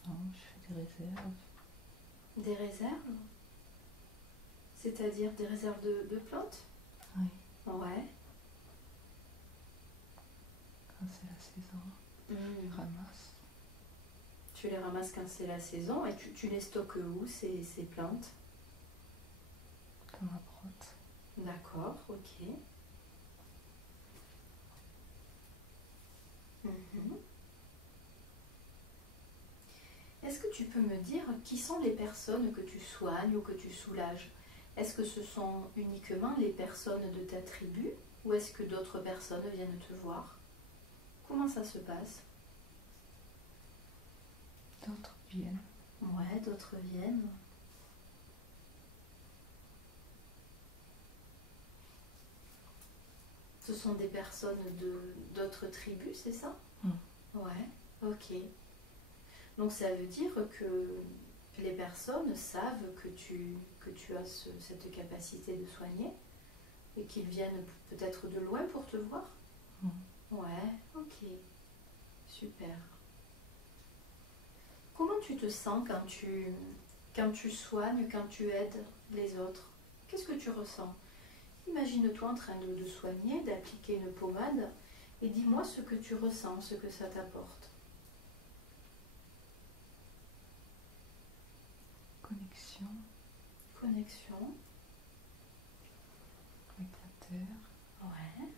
Non, je fais des réserves. Des réserves? C'est-à-dire des réserves de plantes? Oui, Ouais. quand c'est la saison, je ramasse. Tu les ramasses quand c'est la saison et tu les stockes où ces plantes? Dans ma grotte. D'accord, ok. Mhm. Est-ce que tu peux me dire qui sont les personnes que tu soignes ou que tu soulages? Est-ce que ce sont uniquement les personnes de ta tribu ou est-ce que d'autres personnes viennent te voir? Comment ça se passe? D'autres viennent. Ouais, d'autres viennent. Ce sont des personnes d'autres tribus, c'est ça? Ouais, ok. Donc ça veut dire que les personnes savent que tu as cette capacité de soigner et qu'ils viennent peut-être de loin pour te voir? Ouais, ok. Super. Comment tu te sens quand tu soignes, quand tu aides les autres? Qu'est-ce que tu ressens? Imagine-toi en train de soigner, d'appliquer une pommade et dis-moi ce que tu ressens, ce que ça t'apporte. Connexion Connexion. avec la terre. Ouais.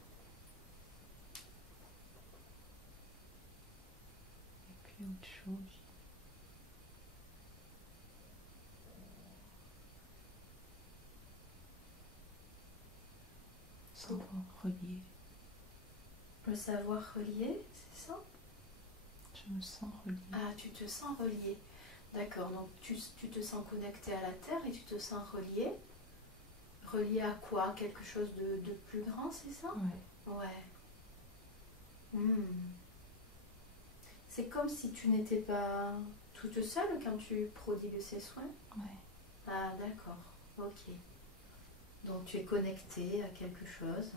Et puis autre chose. Savoir relier. Le savoir relié, c'est ça? Je me sens reliée. Ah, tu te sens relié. D'accord, donc tu te sens connecté à la terre et tu te sens relié. Relié à quoi? Quelque chose de plus grand, c'est ça? Ouais. Ouais. C'est comme si tu n'étais pas toute seule quand tu prodigues ces soins? Ouais. Ah, d'accord, ok. Donc tu es connecté à quelque chose.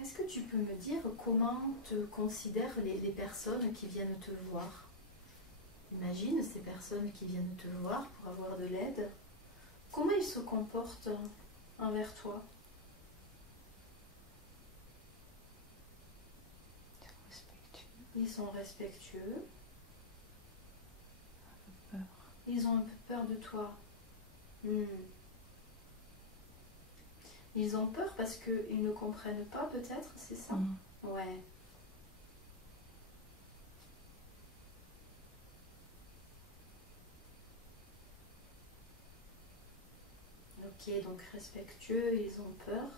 Est-ce que tu peux me dire comment te considèrent les personnes qui viennent te voir? Imagine ces personnes qui viennent te voir pour avoir de l'aide. Comment ils se comportent envers toi? Respectueux. Ils sont respectueux. Peur. Ils ont un peu peur de toi. Ils ont peur parce qu'ils ne comprennent pas peut-être, c'est ça? Ouais. Ok, donc respectueux, ils ont peur.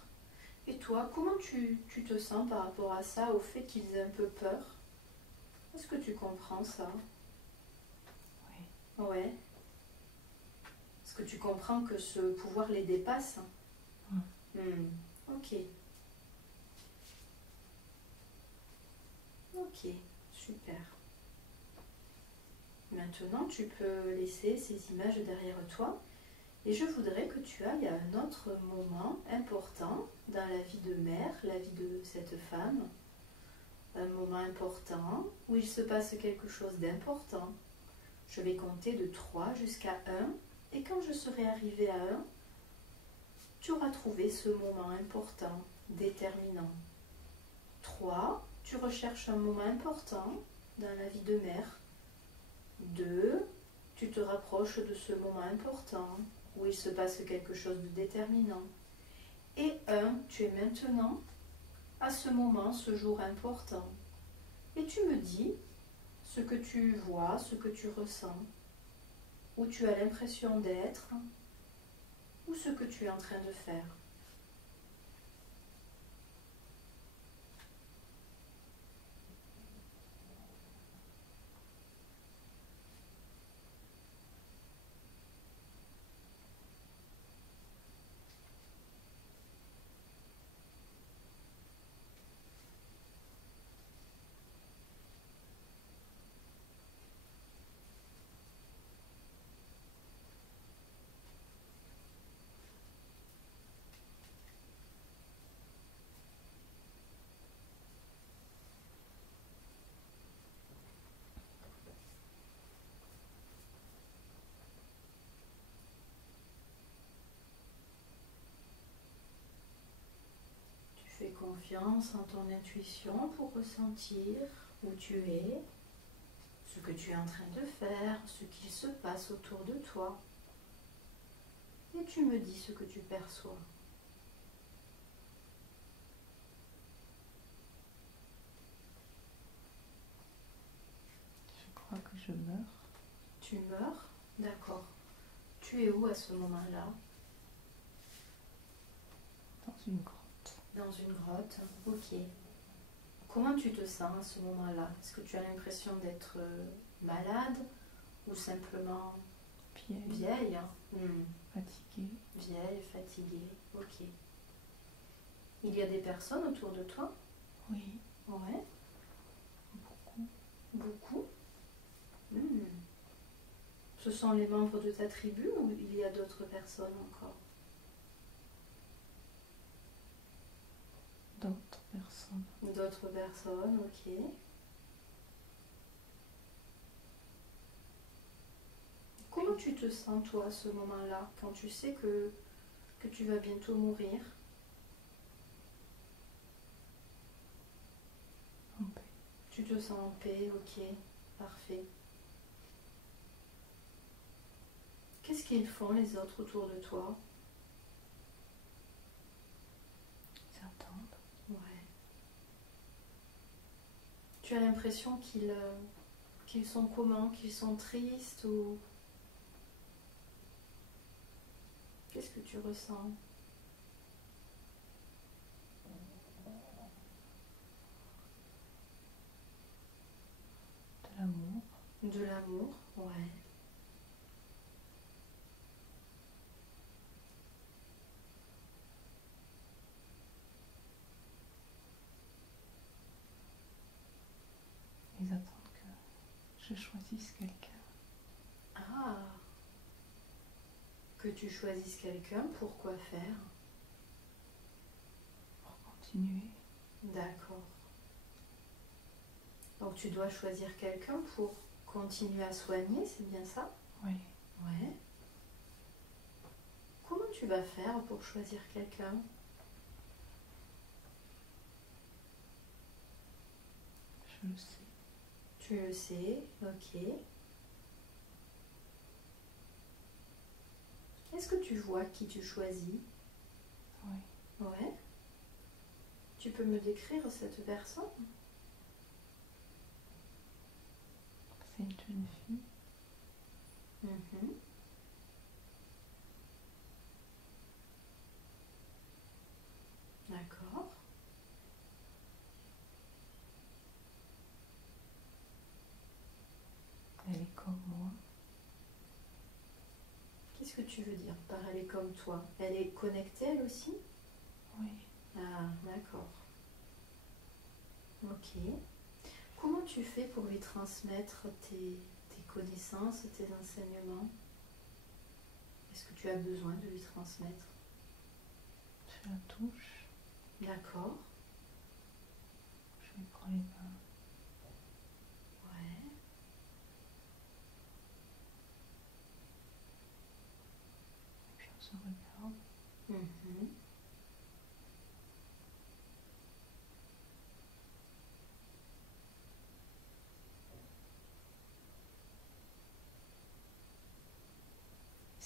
Et toi, comment tu te sens par rapport à ça, au fait qu'ils aient un peu peur? Est-ce que tu comprends ça? Oui. Ouais. Est-ce que tu comprends que ce pouvoir les dépasse? Ok. Ok, super. Maintenant, tu peux laisser ces images derrière toi et je voudrais que tu ailles à un autre moment important dans la vie de mère, la vie de cette femme. Un moment important où il se passe quelque chose d'important. Je vais compter de 3 jusqu'à 1 et quand je serai arrivée à 1, tu auras trouvé ce moment important, déterminant. 3, tu recherches un moment important dans la vie de mère. 2, tu tu te rapproches de ce moment important où il se passe quelque chose de déterminant. Et 1, tu es maintenant à ce moment, ce jour important. Et tu me dis ce que tu vois, ce que tu ressens, où tu as l'impression d'être, ou ce que tu es en train de faire. Fais confiance en ton intuition pour ressentir où tu es, ce que tu es en train de faire, ce qu'il se passe autour de toi. Et tu me dis ce que tu perçois. Je crois que je meurs. Tu meurs? D'accord. Tu es où à ce moment-là? Dans une grotte. Dans une grotte, ok. Comment tu te sens à ce moment-là? Est-ce que tu as l'impression d'être malade ou simplement vieille? Fatiguée. Vieille, fatiguée, ok. Il y a des personnes autour de toi? Oui. Ouais. Beaucoup. Beaucoup? Ce sont les membres de ta tribu ou il y a d'autres personnes encore? D'autres personnes. D'autres personnes, ok. Comment tu te sens toi à ce moment-là, quand tu sais que tu vas bientôt mourir? En paix. Tu te sens en paix, ok, parfait. Qu'est-ce qu'ils font les autres autour de toi? Ils attendent. Ouais. Tu as l'impression qu'ils sont comment? Qu'ils sont tristes ou... Qu'est-ce que tu ressens? De l'amour. De l'amour, ouais. Ils attendent que je choisisse quelqu'un. Ah, que tu choisisses quelqu'un, pour quoi faire? Pour continuer. D'accord. Donc tu dois choisir quelqu'un pour continuer à soigner, c'est bien ça? Oui. Ouais. Comment tu vas faire pour choisir quelqu'un? Je le sais. Tu le sais, ok. Est-ce que tu vois qui tu choisis? Oui. Ouais. Tu peux me décrire cette personne? C'est une jeune fille. D'accord. Elle est comme moi. Qu'est-ce que tu veux dire par elle est comme toi? Elle est connectée elle aussi? Oui. Ah, d'accord. Ok. Comment tu fais pour lui transmettre tes connaissances, tes enseignements? Est-ce que tu as besoin de lui transmettre? Je la touche. D'accord. Je lui prends les mains. Ouais. Et puis on se regarde. Mhm.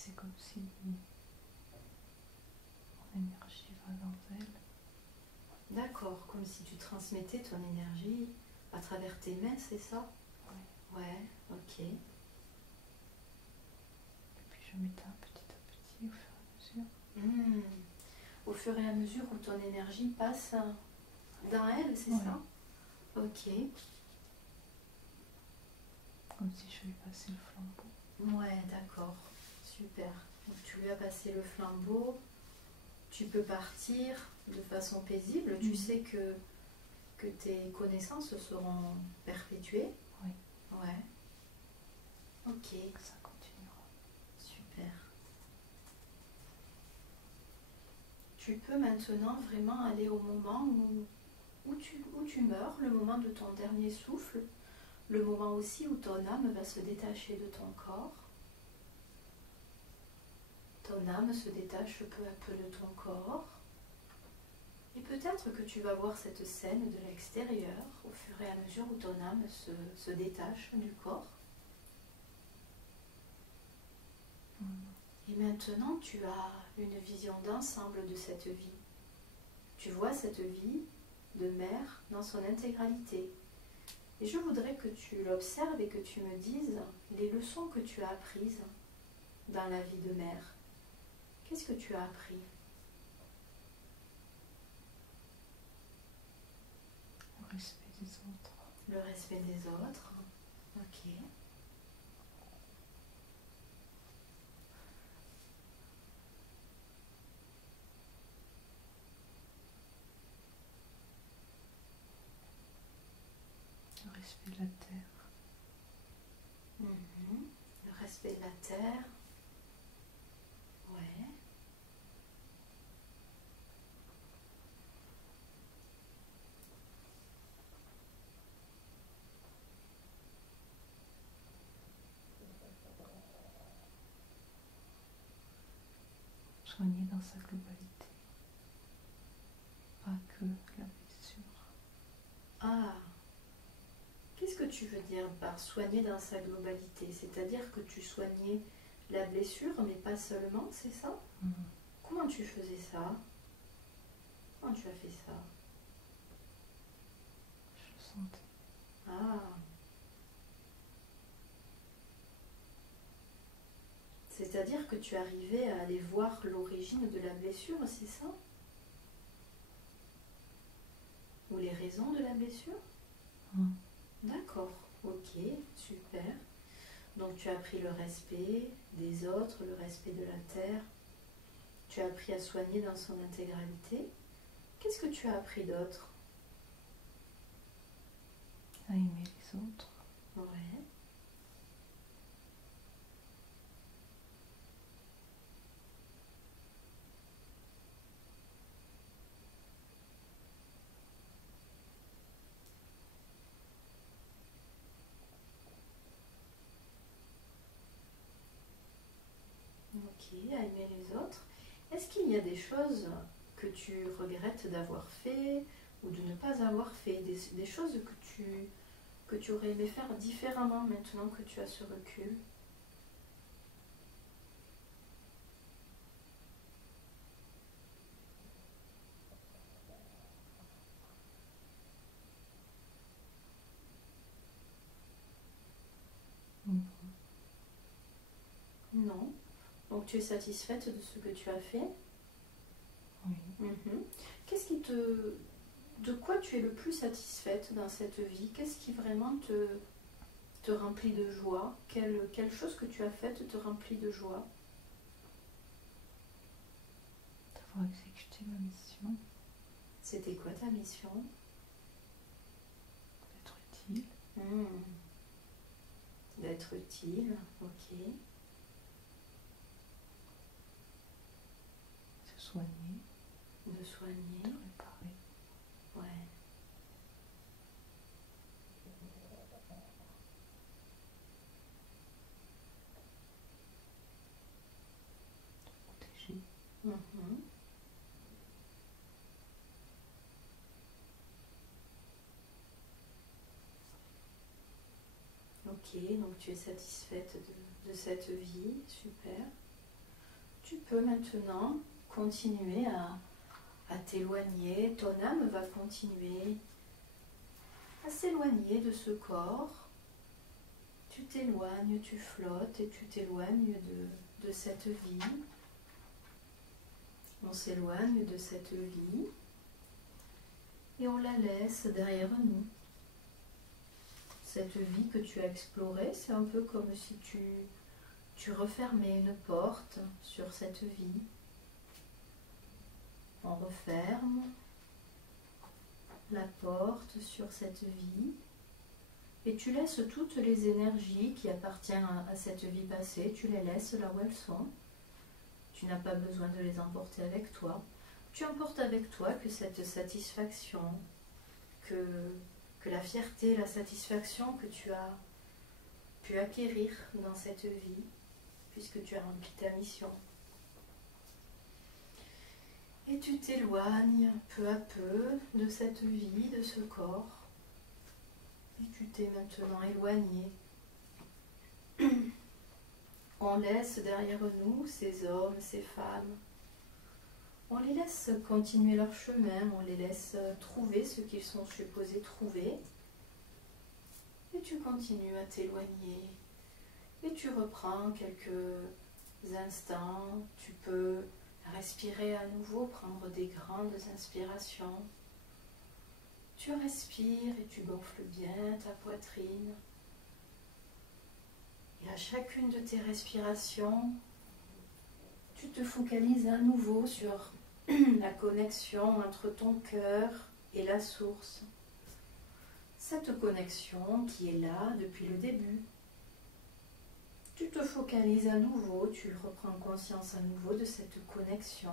c'est comme si mon énergie va dans elle. D'accord, comme si tu transmettais ton énergie à travers tes mains, c'est ça? Ouais. Ouais, ok. Et puis je m'éteins petit à petit au fur et à mesure. Au fur et à mesure où ton énergie passe dans elle, c'est Ouais. ça? Ok. Comme si je lui passais le flambeau. Ouais, d'accord. Super. Donc tu lui as passé le flambeau. Tu peux partir de façon paisible. Tu sais que tes connaissances seront perpétuées. Oui. Ouais. Ok. Ça continuera. Super. Tu peux maintenant vraiment aller au moment où tu meurs, le moment de ton dernier souffle, le moment aussi où ton âme va se détacher de ton corps. Ton âme se détache peu à peu de ton corps. Et peut-être que tu vas voir cette scène de l'extérieur au fur et à mesure où ton âme se détache du corps. Et maintenant, tu as une vision d'ensemble de cette vie. Tu vois cette vie de mère dans son intégralité. Et je voudrais que tu l'observes et que tu me dises les leçons que tu as apprises dans la vie de mère. Qu'est-ce que tu as appris? Le respect des autres. Le respect des autres. Ok. Le respect de la terre. Le respect de la terre. Ouais. Soigner dans sa globalité. Pas que la blessure. Ah. Qu'est-ce que tu veux dire par soigner dans sa globalité? C'est-à-dire que tu soignais la blessure, mais pas seulement, c'est ça? Comment tu faisais ça? Comment tu as fait ça? Je le sentais. Ah. C'est-à-dire que tu arrivais à aller voir l'origine de la blessure, c'est ça? Ou les raisons de la blessure? D'accord, ok, super. Donc tu as appris le respect des autres, le respect de la terre. Tu as appris à soigner dans son intégralité. Qu'est-ce que tu as appris d'autre? À aimer les autres. Ouais. Ok, à aimer les autres. Est-ce qu'il y a des choses que tu regrettes d'avoir fait ou de ne pas avoir fait, des choses que tu aurais aimé faire différemment maintenant que tu as ce recul? Non. Donc tu es satisfaite de ce que tu as fait? Oui. Qu'est-ce qui de quoi tu es le plus satisfaite dans cette vie? Qu'est-ce qui vraiment te remplit de joie? Quelle chose que tu as faite te remplit de joie? D'avoir exécuté ma mission. C'était quoi ta mission? D'être utile. D'être utile, ok. De soigner. De soigner, De réparer. ouais. Protéger. Ok, donc tu es satisfaite de cette vie, super. Tu peux maintenant continuer à t'éloigner. Ton âme va continuer à s'éloigner de ce corps. Tu t'éloignes, tu flottes et tu t'éloignes de cette vie. On s'éloigne de cette vie et on la laisse derrière nous. Cette vie que tu as explorée, c'est un peu comme si tu refermais une porte sur cette vie. On referme la porte sur cette vie et tu laisses toutes les énergies qui appartiennent à cette vie passée, tu les laisses là où elles sont. Tu n'as pas besoin de les emporter avec toi. Tu emportes avec toi que cette satisfaction, que la fierté, la satisfaction que tu as pu acquérir dans cette vie, puisque tu as rempli ta mission. Et tu t'éloignes peu à peu de cette vie, de ce corps. Et tu t'es maintenant éloigné. On laisse derrière nous ces hommes, ces femmes. On les laisse continuer leur chemin, on les laisse trouver ce qu'ils sont supposés trouver. Et tu continues à t'éloigner. Et tu reprends quelques instants. Tu peux respirer à nouveau, prendre des grandes inspirations. Tu respires et tu gonfles bien ta poitrine. Et à chacune de tes respirations, tu te focalises à nouveau sur la connexion entre ton cœur et la source. Cette connexion qui est là depuis le début. Tu te focalises à nouveau, tu reprends conscience à nouveau de cette connexion.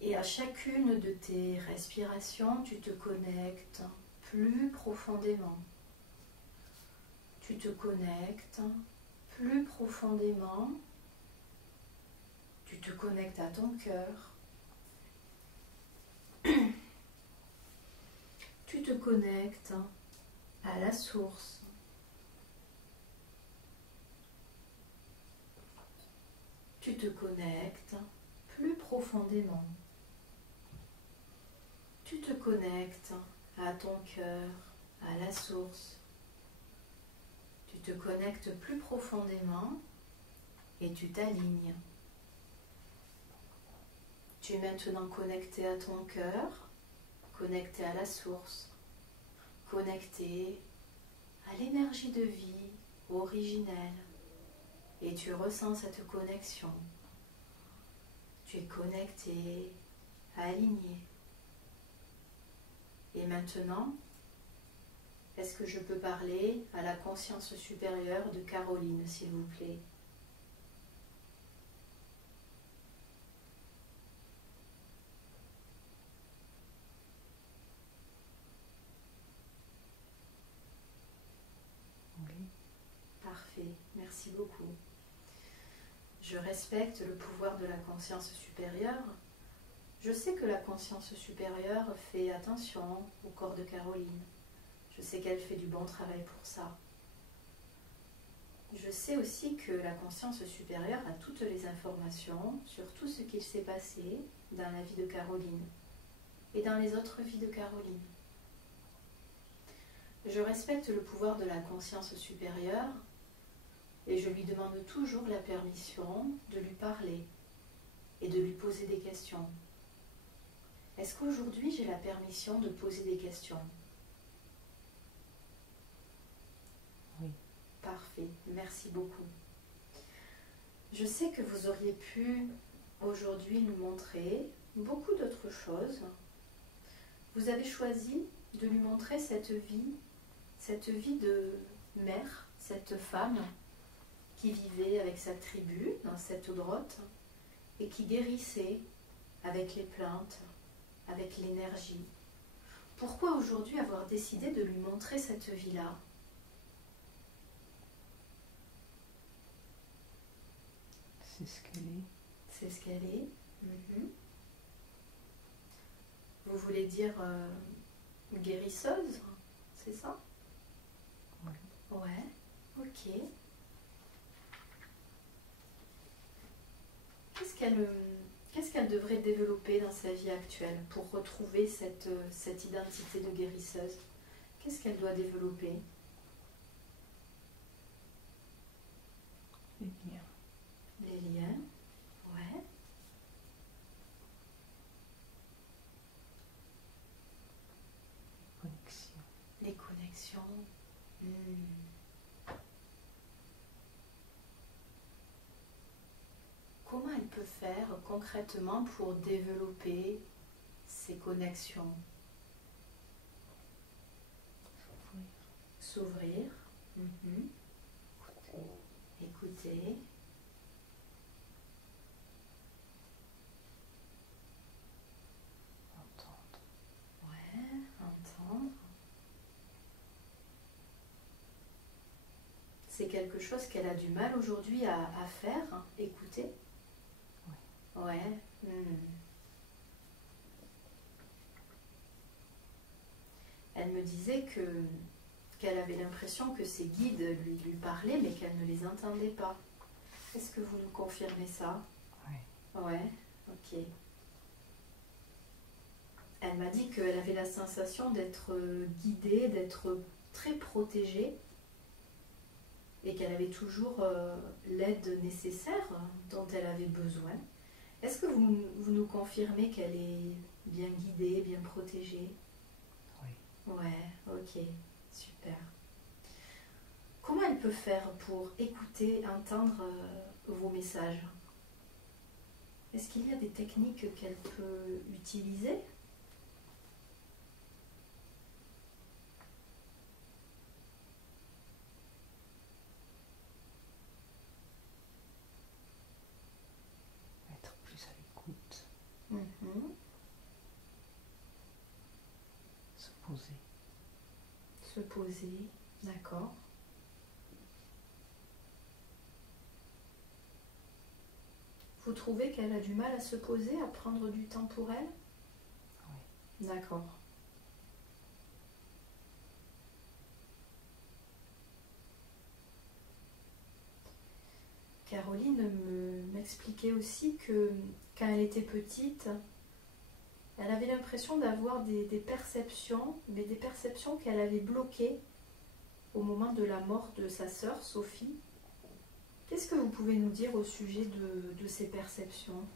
Et à chacune de tes respirations, tu te connectes plus profondément. Tu te connectes plus profondément. Tu te connectes à ton cœur. Tu te connectes à la source. Tu te connectes plus profondément. Tu te connectes à ton cœur, à la source. Tu te connectes plus profondément et tu t'alignes. Tu es maintenant connecté à ton cœur, connecté à la source, connecté à l'énergie de vie originelle. Et tu ressens cette connexion. Tu es connecté, aligné. Et maintenant, est-ce que je peux parler à la conscience supérieure de Caroline, s'il vous plaît ? Oui. Parfait, merci beaucoup. Je respecte le pouvoir de la conscience supérieure. Je sais que la conscience supérieure fait attention au corps de Caroline. Je sais qu'elle fait du bon travail pour ça. Je sais aussi que la conscience supérieure a toutes les informations sur tout ce qu'il s'est passé dans la vie de Caroline et dans les autres vies de Caroline. Je respecte le pouvoir de la conscience supérieure et je lui demande toujours la permission de lui parler et de lui poser des questions. Est-ce qu'aujourd'hui j'ai la permission de poser des questions ? Oui. Parfait, merci beaucoup. Je sais que vous auriez pu aujourd'hui nous montrer beaucoup d'autres choses. Vous avez choisi de lui montrer cette vie de mère, cette femme qui vivait avec sa tribu dans cette grotte et qui guérissait avec les plantes, avec l'énergie. Pourquoi aujourd'hui avoir décidé de lui montrer cette vie-là ? C'est ce qu'elle est. C'est ce qu'elle est. Vous voulez dire guérisseuse, c'est ça ? Oui. Ouais, ok. qu'est-ce qu'elle devrait développer dans sa vie actuelle pour retrouver cette identité de guérisseuse? Qu'est-ce qu'elle doit développer? Les liens. Les liens, ouais. Connexion. Les connexions. Comment elle peut faire concrètement pour développer ces connexions? S'ouvrir. Écouter. Entendre. Ouais, entendre. C'est quelque chose qu'elle a du mal aujourd'hui à faire, hein, écouter. Oui. Ouais. Elle me disait qu'elle avait l'impression que ses guides lui parlaient, mais qu'elle ne les entendait pas. Est-ce que vous nous confirmez ça? Oui. Ouais, ok. Elle m'a dit qu'elle avait la sensation d'être guidée, d'être très protégée et qu'elle avait toujours l'aide nécessaire dont elle avait besoin. Est-ce que vous nous confirmez qu'elle est bien guidée, bien protégée? Oui. Ouais, ok, super. Comment elle peut faire pour écouter, entendre vos messages? Est-ce qu'il y a des techniques qu'elle peut utiliser? Être plus à l'écoute. Se poser. Se poser, d'accord. Vous trouvez qu'elle a du mal à se poser, à prendre du temps pour elle? Oui. D'accord. Caroline m'expliquait aussi que quand elle était petite, elle avait l'impression d'avoir des perceptions, mais des perceptions qu'elle avait bloquées au moment de la mort de sa sœur, Sophie. Qu'est-ce que vous pouvez nous dire au sujet de ces perceptions?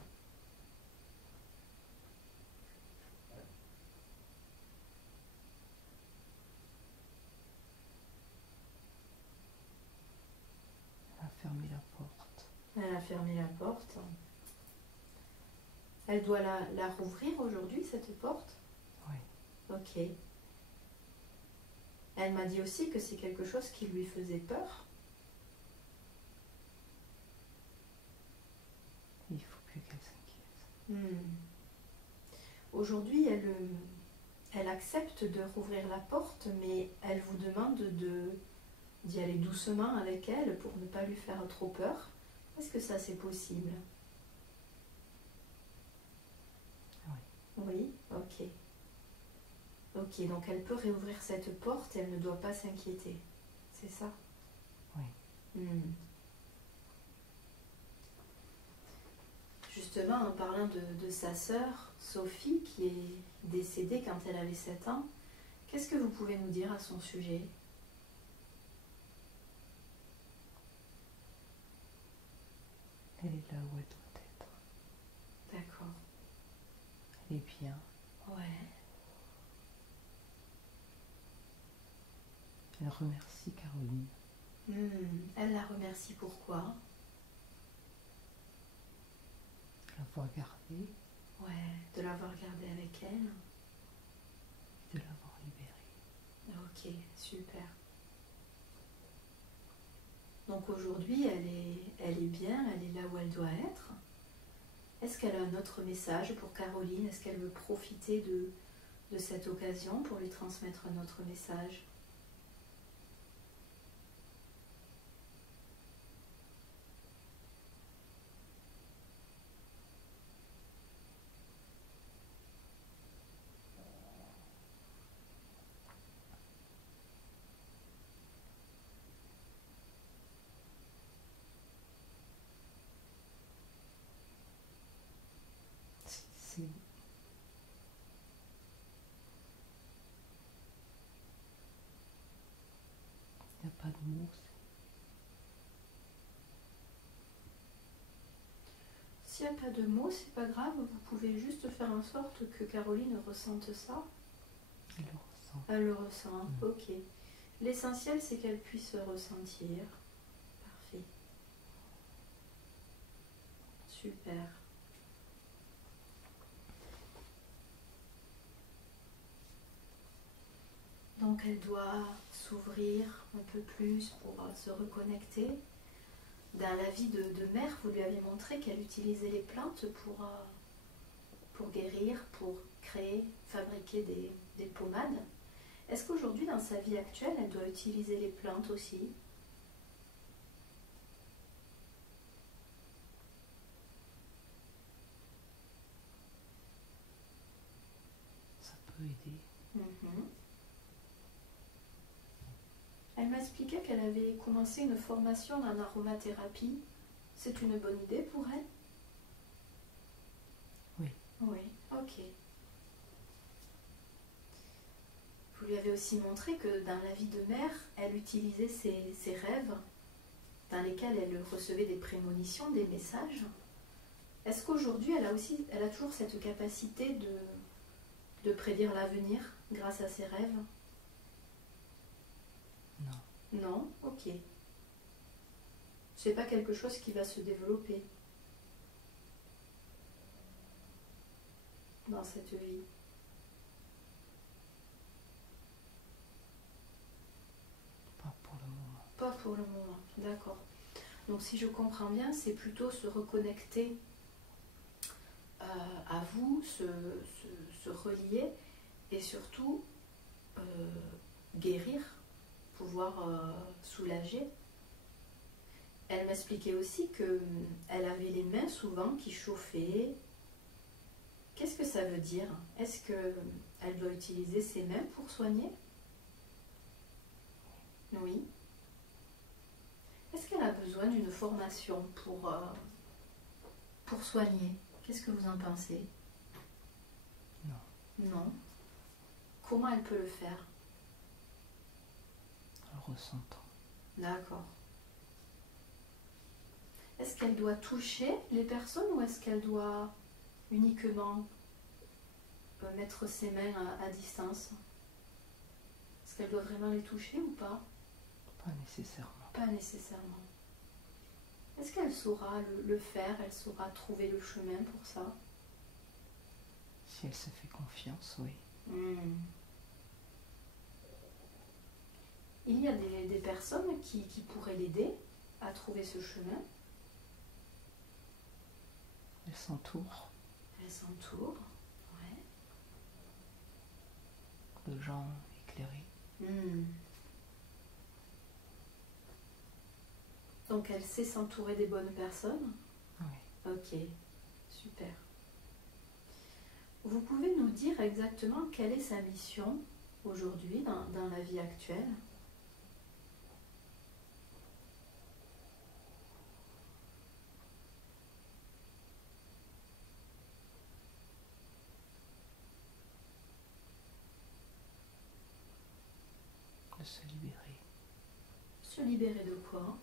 Elle a fermé la porte. Elle a fermé la porte. Elle doit la rouvrir aujourd'hui, cette porte? Oui. Ok. Elle m'a dit aussi que c'est quelque chose qui lui faisait peur. Il ne faut plus qu'elle s'inquiète. Aujourd'hui, elle accepte de rouvrir la porte, mais elle vous demande d'y aller doucement avec elle pour ne pas lui faire trop peur. Est-ce que ça c'est possible? Oui. Oui, ok. Ok, donc elle peut réouvrir cette porte et elle ne doit pas s'inquiéter. C'est ça? Oui. Justement, en parlant de sa sœur, Sophie, qui est décédée quand elle avait 7 ans, qu'est-ce que vous pouvez nous dire à son sujet? Elle est là où elle doit être. D'accord. Elle est bien. Ouais. Elle remercie Caroline. Elle la remercie pourquoi? De l'avoir gardée Ouais, de l'avoir gardée avec elle. et de l'avoir libérée. Ok, super. Donc aujourd'hui, elle est bien, elle est là où elle doit être. Est-ce qu'elle a un autre message pour Caroline? Est-ce qu'elle veut profiter de cette occasion pour lui transmettre un autre message? S'il n'y a pas de mots, c'est pas grave, vous pouvez juste faire en sorte que Caroline ressente ça. Elle le ressent. Elle le ressent, ok. L'essentiel, c'est qu'elle puisse ressentir. Parfait. Super. Donc elle doit s'ouvrir un peu plus pour se reconnecter. Dans la vie de mère, vous lui avez montré qu'elle utilisait les plantes pour guérir, pour créer, fabriquer des pommades. Est-ce qu'aujourd'hui, dans sa vie actuelle, elle doit utiliser les plantes aussi? Ça peut aider. Elle m'a expliqué qu'elle avait commencé une formation en aromathérapie. C'est une bonne idée pour elle? Oui. Oui, ok. Vous lui avez aussi montré que dans la vie de mère, elle utilisait ses rêves dans lesquels elle recevait des prémonitions, des messages. Est-ce qu'aujourd'hui, elle a toujours cette capacité de prédire l'avenir grâce à ses rêves? Non. Non? Ok. C'est pas quelque chose qui va se développer dans cette vie. Pas pour le moment. Pas pour le moment, d'accord. Donc si je comprends bien, c'est plutôt se reconnecter à vous, se relier et surtout guérir, pouvoir soulager. Elle m'expliquait aussi qu'elle avait les mains souvent qui chauffaient. Qu'est-ce que ça veut dire? Est-ce qu'elle doit utiliser ses mains pour soigner? Oui. Est-ce qu'elle a besoin d'une formation pour soigner? Qu'est-ce que vous en pensez? Non. Non. Comment elle peut le faire? En ressentant. D'accord. Est-ce qu'elle doit toucher les personnes ou est-ce qu'elle doit uniquement mettre ses mains à distance? Est-ce qu'elle doit vraiment les toucher ou pas? Pas nécessairement. Pas nécessairement. Est-ce qu'elle saura le faire? Elle saura trouver le chemin pour ça? Si elle se fait confiance, oui. Il y a des personnes qui pourraient l'aider à trouver ce chemin. Elle s'entoure Elle s'entoure, ouais. de gens éclairés. Donc elle sait s'entourer des bonnes personnes? Oui. Ok, super. Vous pouvez nous dire exactement quelle est sa mission aujourd'hui dans la vie actuelle? De se libérer. Se libérer de quoi?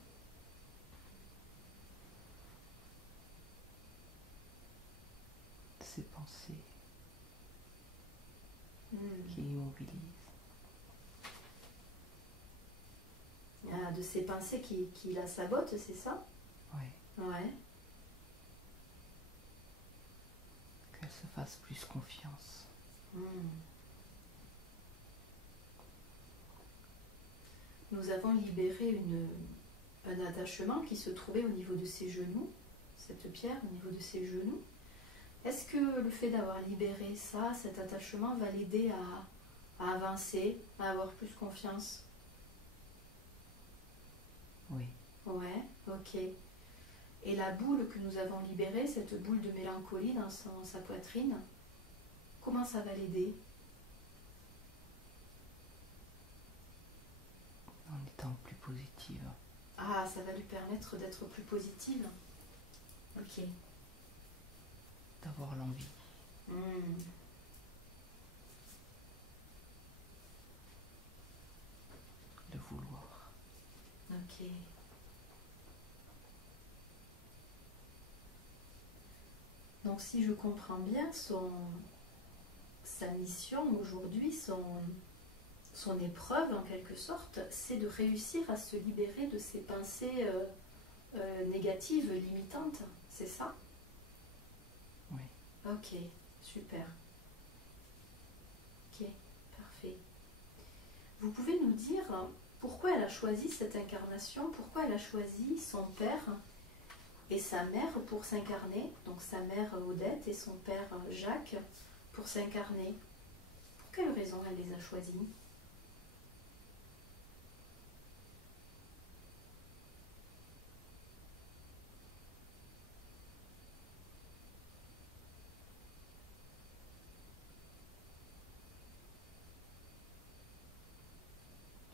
De ses pensées qui immobilisent. Ah, de ses pensées qui la sabotent, c'est ça? Oui. Ouais. Qu'elle se fasse plus confiance. Nous avons libéré un attachement qui se trouvait au niveau de ses genoux, cette pierre au niveau de ses genoux. Est-ce que le fait d'avoir libéré ça, cet attachement, va l'aider à avancer, à avoir plus confiance? Oui. Ouais, ok. Et la boule que nous avons libérée, cette boule de mélancolie dans sa poitrine, comment ça va l'aider? En étant plus positive. Ah, ça va lui permettre d'être plus positive. Ok. D'avoir l'envie. De vouloir. Ok. Donc si je comprends bien, sa mission aujourd'hui, son épreuve en quelque sorte, c'est de réussir à se libérer de ces pensées négatives, limitantes. C'est ça? Oui. Ok, super. Ok, parfait. Vous pouvez nous dire pourquoi elle a choisi cette incarnation, pourquoi elle a choisi son père et sa mère pour s'incarner, donc sa mère Odette et son père Jacques pour s'incarner. Pour quelle raison elle les a choisis?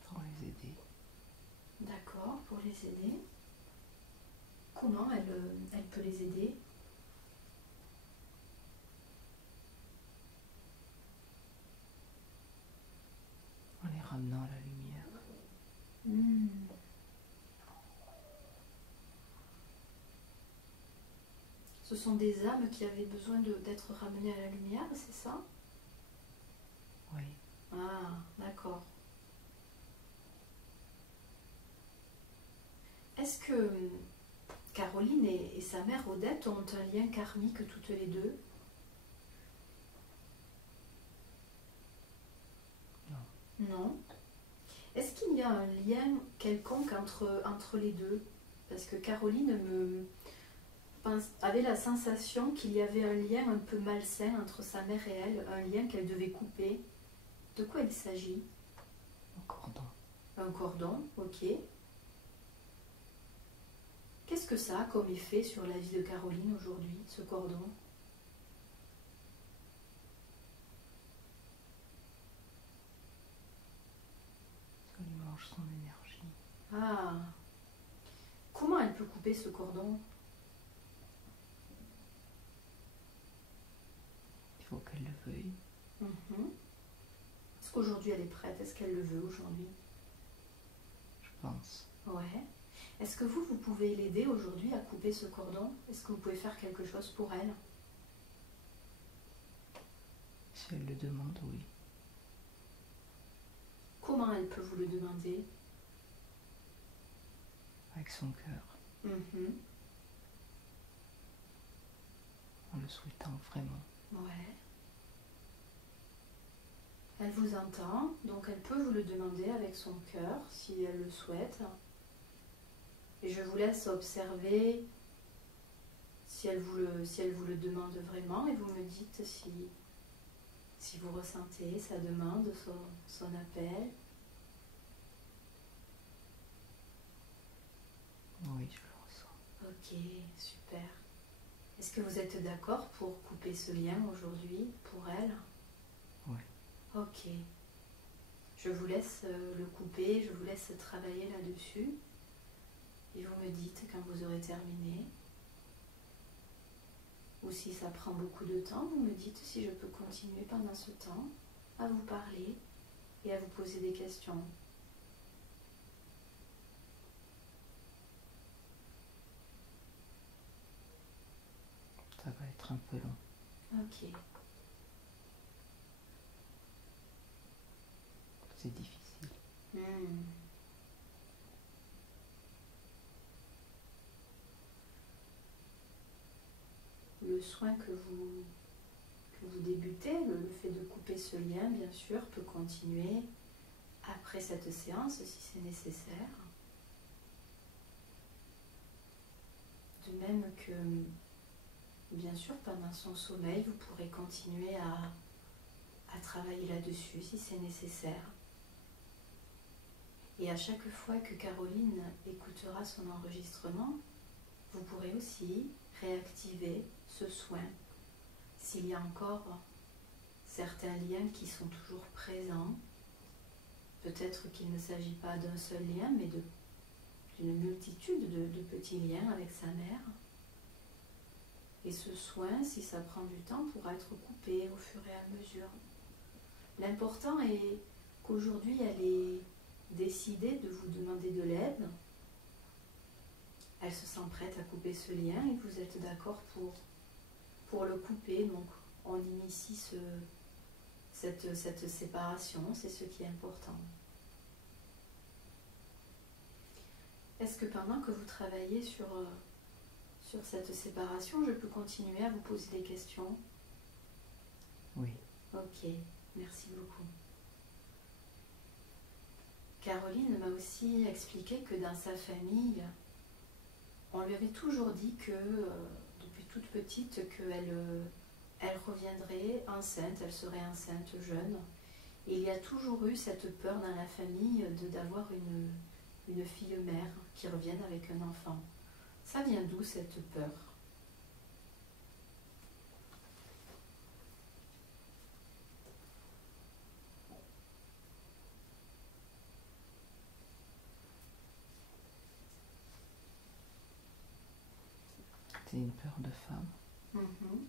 Pour les aider. D'accord, pour les aider. Comment elle peut les aider? En les ramenant à la lumière. Ce sont des âmes qui avaient besoin d'être ramenées à la lumière, c'est ça? Oui. Ah, d'accord. Est-ce que Caroline et sa mère Odette ont un lien karmique toutes les deux? Non. Non. Est-ce qu'il y a un lien quelconque entre les deux? Parce que Caroline avait la sensation qu'il y avait un lien un peu malsain entre sa mère et elle, un lien qu'elle devait couper. De quoi il s'agit? Un cordon. Un cordon, ok. Qu'est-ce que ça a comme effet sur la vie de Caroline aujourd'hui, ce cordon? Ça lui mange son énergie. Ah. Comment elle peut couper ce cordon? Il faut qu'elle le veuille. Est-ce qu'aujourd'hui elle est prête? Est-ce qu'elle le veut aujourd'hui? Je pense. Ouais. Est-ce que vous pouvez l'aider aujourd'hui à couper ce cordon? Est-ce que vous pouvez faire quelque chose pour elle? Si elle le demande, oui. Comment elle peut vous le demander? Avec son cœur. En le souhaitant vraiment. Ouais. Elle vous entend, donc elle peut vous le demander avec son cœur, si elle le souhaite. Et je vous laisse observer si elle vous le demande vraiment, et vous me dites si vous ressentez sa demande, son appel. Oui, je le ressens. Ok, super. Est-ce que vous êtes d'accord pour couper ce lien aujourd'hui pour elle? Oui. Ok. Je vous laisse le couper, je vous laisse travailler là-dessus. Et vous me dites quand vous aurez terminé. Ou si ça prend beaucoup de temps, vous me dites si je peux continuer pendant ce temps à vous parler et à vous poser des questions. Ça va être un peu long. Ok. C'est difficile. Le soin que vous débutez, le fait de couper ce lien, bien sûr, peut continuer après cette séance si c'est nécessaire. De même que, bien sûr, pendant son sommeil, vous pourrez continuer à travailler là-dessus si c'est nécessaire. Et à chaque fois que Caroline écoutera son enregistrement, vous pourrez aussi réactiver ce soin. S'il y a encore certains liens qui sont toujours présents, peut-être qu'il ne s'agit pas d'un seul lien, mais d'une multitude de petits liens avec sa mère. Et ce soin, si ça prend du temps, pourra être coupé au fur et à mesure. L'important est qu'aujourd'hui, elle ait décidé de vous demander de l'aide. Elle se sent prête à couper ce lien et vous êtes d'accord pour pour le couper. Donc on initie cette séparation, c'est ce qui est important. Est-ce que pendant que vous travaillez sur cette séparation, je peux continuer à vous poser des questions? Oui. Ok, merci beaucoup. Caroline m'a aussi expliqué que dans sa famille, on lui avait toujours dit que, depuis toute petite, qu'elle reviendrait enceinte, elle serait enceinte jeune. Et il y a toujours eu cette peur dans la famille d'avoir une fille mère qui revienne avec un enfant. Ça vient d'où cette peur? C'est une peur de femme. Mhm.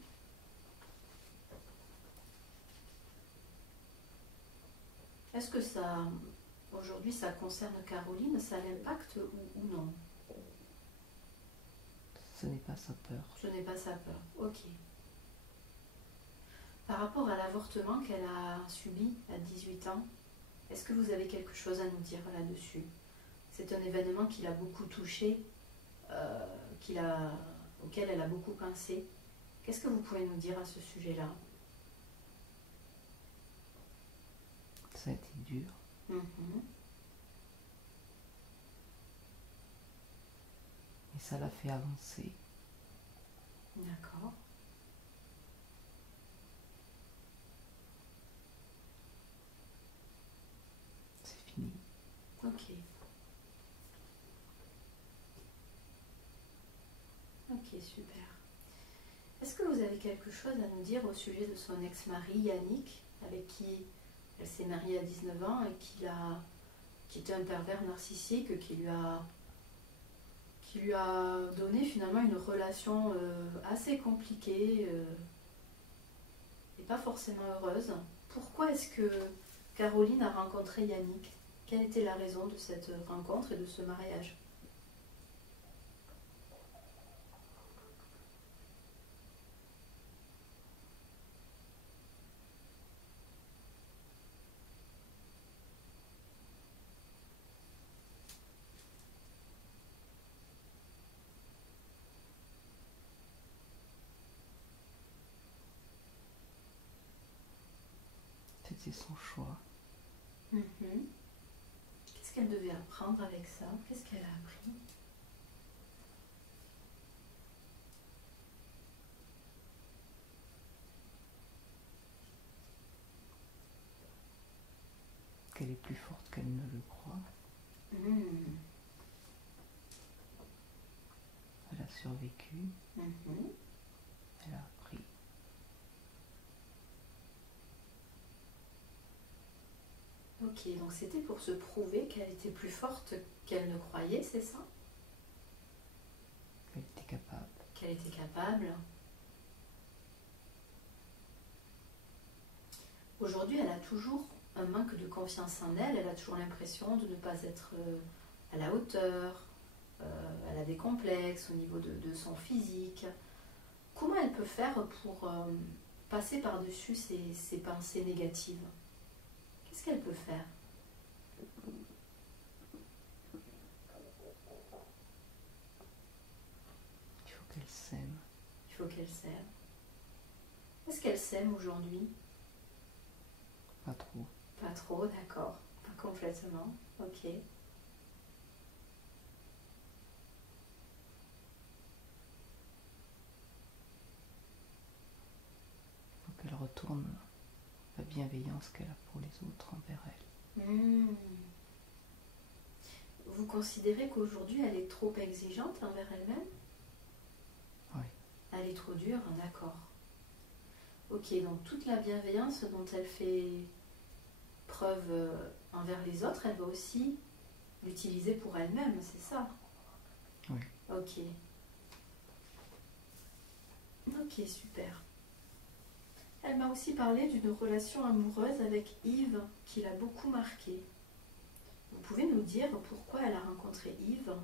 Est-ce que ça, aujourd'hui, ça concerne Caroline, ça l'impacte ou non? Ce n'est pas sa peur. Ce n'est pas sa peur, ok. Par rapport à l'avortement qu'elle a subi à 18 ans, est-ce que vous avez quelque chose à nous dire là-dessus? C'est un événement qui l'a beaucoup touchée, auquel elle a beaucoup pensé. Qu'est-ce que vous pouvez nous dire à ce sujet-là? Ça a été dur. Mhm. Et ça l'a fait avancer. D'accord. C'est fini. Ok. Ok, super. Est-ce que vous avez quelque chose à nous dire au sujet de son ex-mari Yannick, avec qui elle s'est mariée à 19 ans et qui était un pervers narcissique, qui lui a donné finalement une relation assez compliquée et pas forcément heureuse? Pourquoi est-ce que Caroline a rencontré Yannick? Quelle était la raison de cette rencontre et de ce mariage? C'était son choix. Mhm. Qu'est-ce qu'elle devait apprendre avec ça? Qu'est-ce qu'elle a appris? Qu'elle est plus forte qu'elle ne le croit. Mhm. Elle a survécu. Mhm. Elle a appris. Ok, donc c'était pour se prouver qu'elle était plus forte qu'elle ne croyait, c'est ça? Elle était capable. Qu'elle était capable. Aujourd'hui, elle a toujours un manque de confiance en elle, elle a toujours l'impression de ne pas être à la hauteur, elle a des complexes au niveau de son physique. Comment elle peut faire pour passer par-dessus ces pensées négatives? Qu'est-ce qu'elle peut faire? Il faut qu'elle s'aime. Il faut qu'elle s'aime. Est-ce qu'elle s'aime aujourd'hui? Pas trop. Pas trop, d'accord. Pas complètement. Ok. Il faut qu'elle retourne la bienveillance qu'elle a pour les autres envers elle. Vous considérez qu'aujourd'hui elle est trop exigeante envers elle-même? Oui. Elle est trop dure, d'accord. Ok, donc toute la bienveillance dont elle fait preuve envers les autres, elle va aussi l'utiliser pour elle-même, c'est ça? Oui. Ok. Ok, super. Elle m'a aussi parlé d'une relation amoureuse avec Yves qui l'a beaucoup marquée. Vous pouvez nous dire pourquoi elle a rencontré Yves?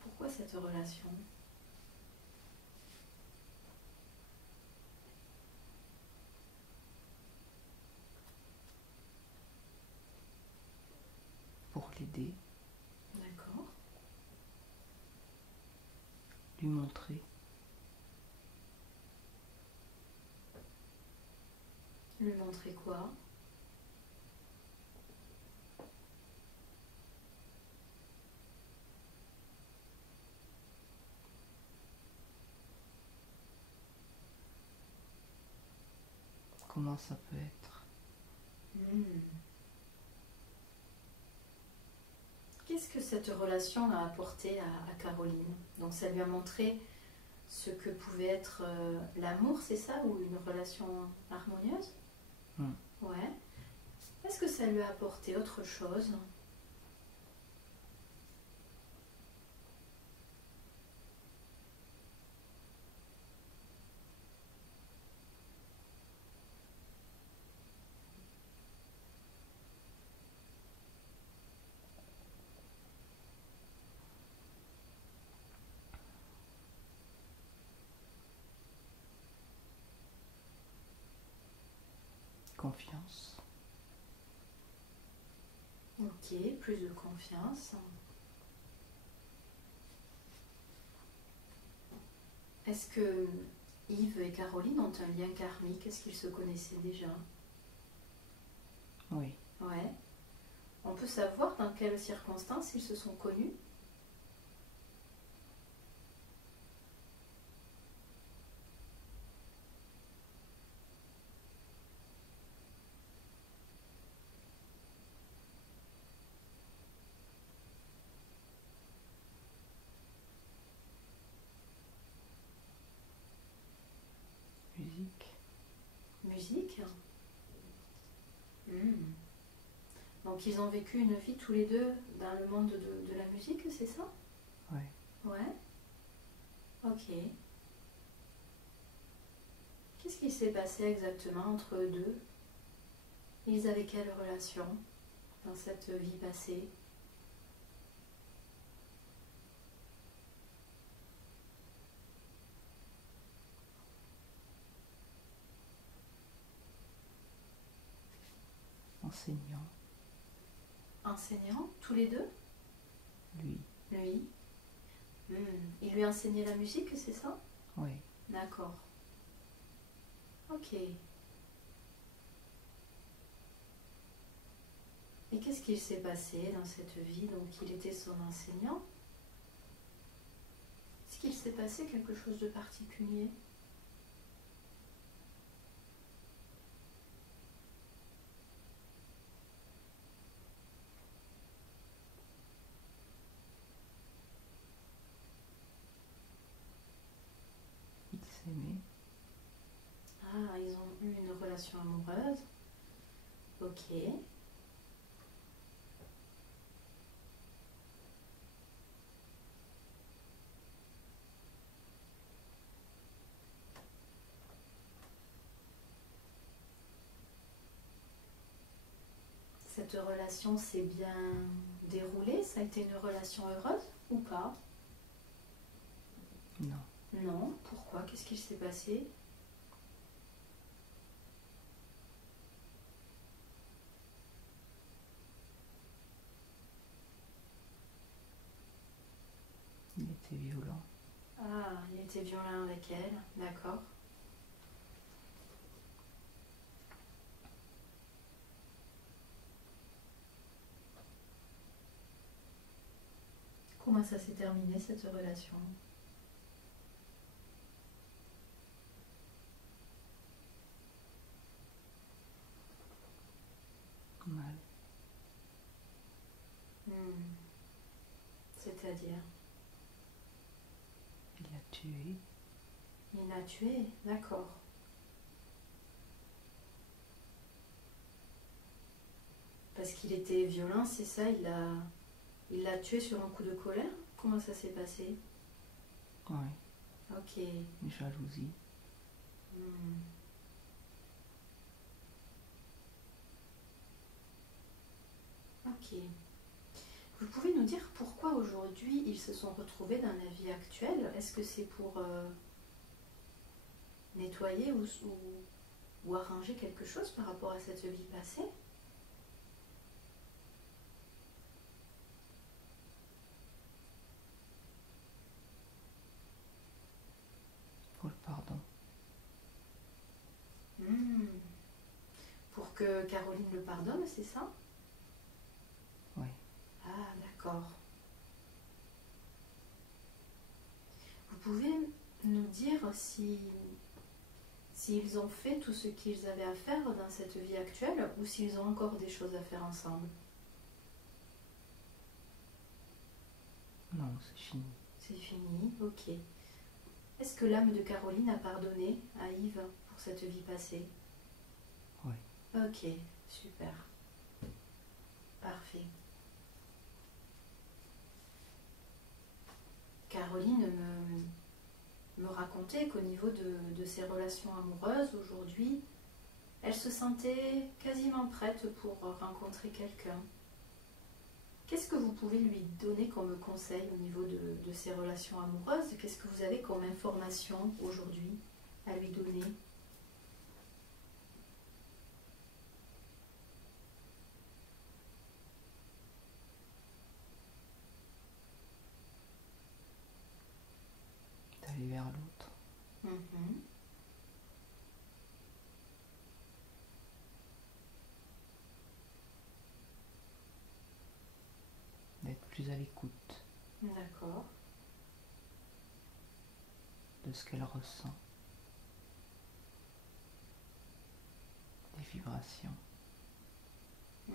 Pourquoi cette relation? l'aider, D'accord. lui montrer. Lui montrer quoi? Comment ça peut être. Qu'est-ce que cette relation a apporté à Caroline? Donc ça lui a montré ce que pouvait être l'amour, c'est ça? Ou une relation harmonieuse? Ouais. Est-ce que ça lui a apporté autre chose? Confiance. Ok, plus de confiance. Est-ce que Yves et Caroline ont un lien karmique? Est-ce qu'ils se connaissaient déjà? Oui. Ouais. On peut savoir dans quelles circonstances ils se sont connus? Musique. Musique. Donc ils ont vécu une vie tous les deux dans le monde de la musique, c'est ça? Oui. Ouais. Ok. Qu'est-ce qui s'est passé exactement entre eux deux? Ils avaient quelle relation dans cette vie passée? Enseignant. Enseignants, tous les deux? Lui. Lui. Il lui enseignait la musique, c'est ça? Oui. D'accord. Ok. Et qu'est-ce qu'il s'est passé dans cette vie? Donc il était son enseignant. Est-ce qu'il s'est passé quelque chose de particulier? Ils s'aimaient. Ah, ils ont eu une relation amoureuse. Ok. Cette relation s'est bien déroulée? Ça a été une relation heureuse ou pas? Non. Non. Pourquoi? Qu'est-ce qu'il s'est passé? Il était violent. Ah, il était violent avec elle. D'accord. Comment ça s'est terminé cette relation? Mal. C'est-à-dire? Il l'a tué. Il l'a tué, d'accord. Parce qu'il était violent, c'est ça? Il l'a tué sur un coup de colère? Comment ça s'est passé? Oui. Ok. Une jalousie. Ok. Vous pouvez nous dire pourquoi aujourd'hui ils se sont retrouvés dans la vie actuelle? Est-ce que c'est pour nettoyer ou arranger quelque chose par rapport à cette vie passée? que Caroline le pardonne, c'est ça? Oui. Ah, d'accord. Vous pouvez nous dire s'ils ont fait tout ce qu'ils avaient à faire dans cette vie actuelle ou s'ils ont encore des choses à faire ensemble? Non, c'est fini. C'est fini, ok. Est-ce que l'âme de Caroline a pardonné à Yves pour cette vie passée? Oui. Ok, super. Parfait. Caroline me racontait qu'au niveau de ses relations amoureuses aujourd'hui, elle se sentait quasiment prête pour rencontrer quelqu'un. Qu'est-ce que vous pouvez lui donner comme conseil au niveau de ses relations amoureuses? Qu'est-ce que vous avez comme information aujourd'hui à lui donner? D'aller vers l'autre. Mhm. D'être plus à l'écoute D'accord. de ce qu'elle ressent. Des vibrations. Hmm.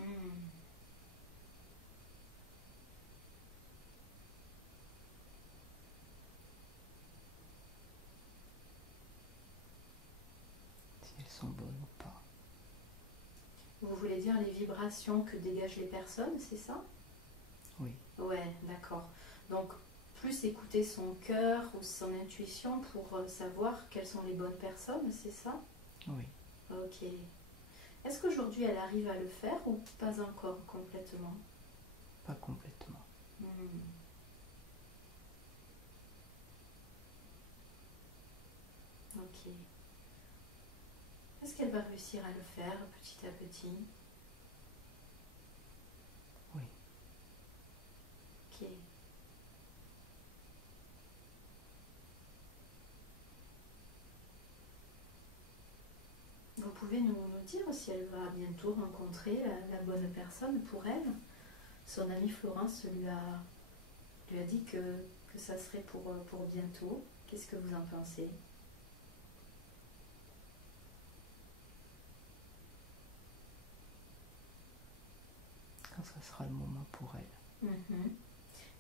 Si elles sont bonnes ou pas. Vous voulez dire les vibrations que dégagent les personnes, c'est ça? Oui. Ouais, d'accord. Donc, plus écouter son cœur ou son intuition pour savoir quelles sont les bonnes personnes, c'est ça? Oui. Ok. Est-ce qu'aujourd'hui elle arrive à le faire ou pas encore complètement? Pas complètement. Hmm. Ok. Est-ce qu'elle va réussir à le faire petit à petit? Oui. Ok. Vous pouvez nous dire si elle va bientôt rencontrer la bonne personne pour elle? Son amie Florence lui a dit que ça serait pour bientôt. Qu'est-ce que vous en pensez? Quand ça sera le moment pour elle. Mhm.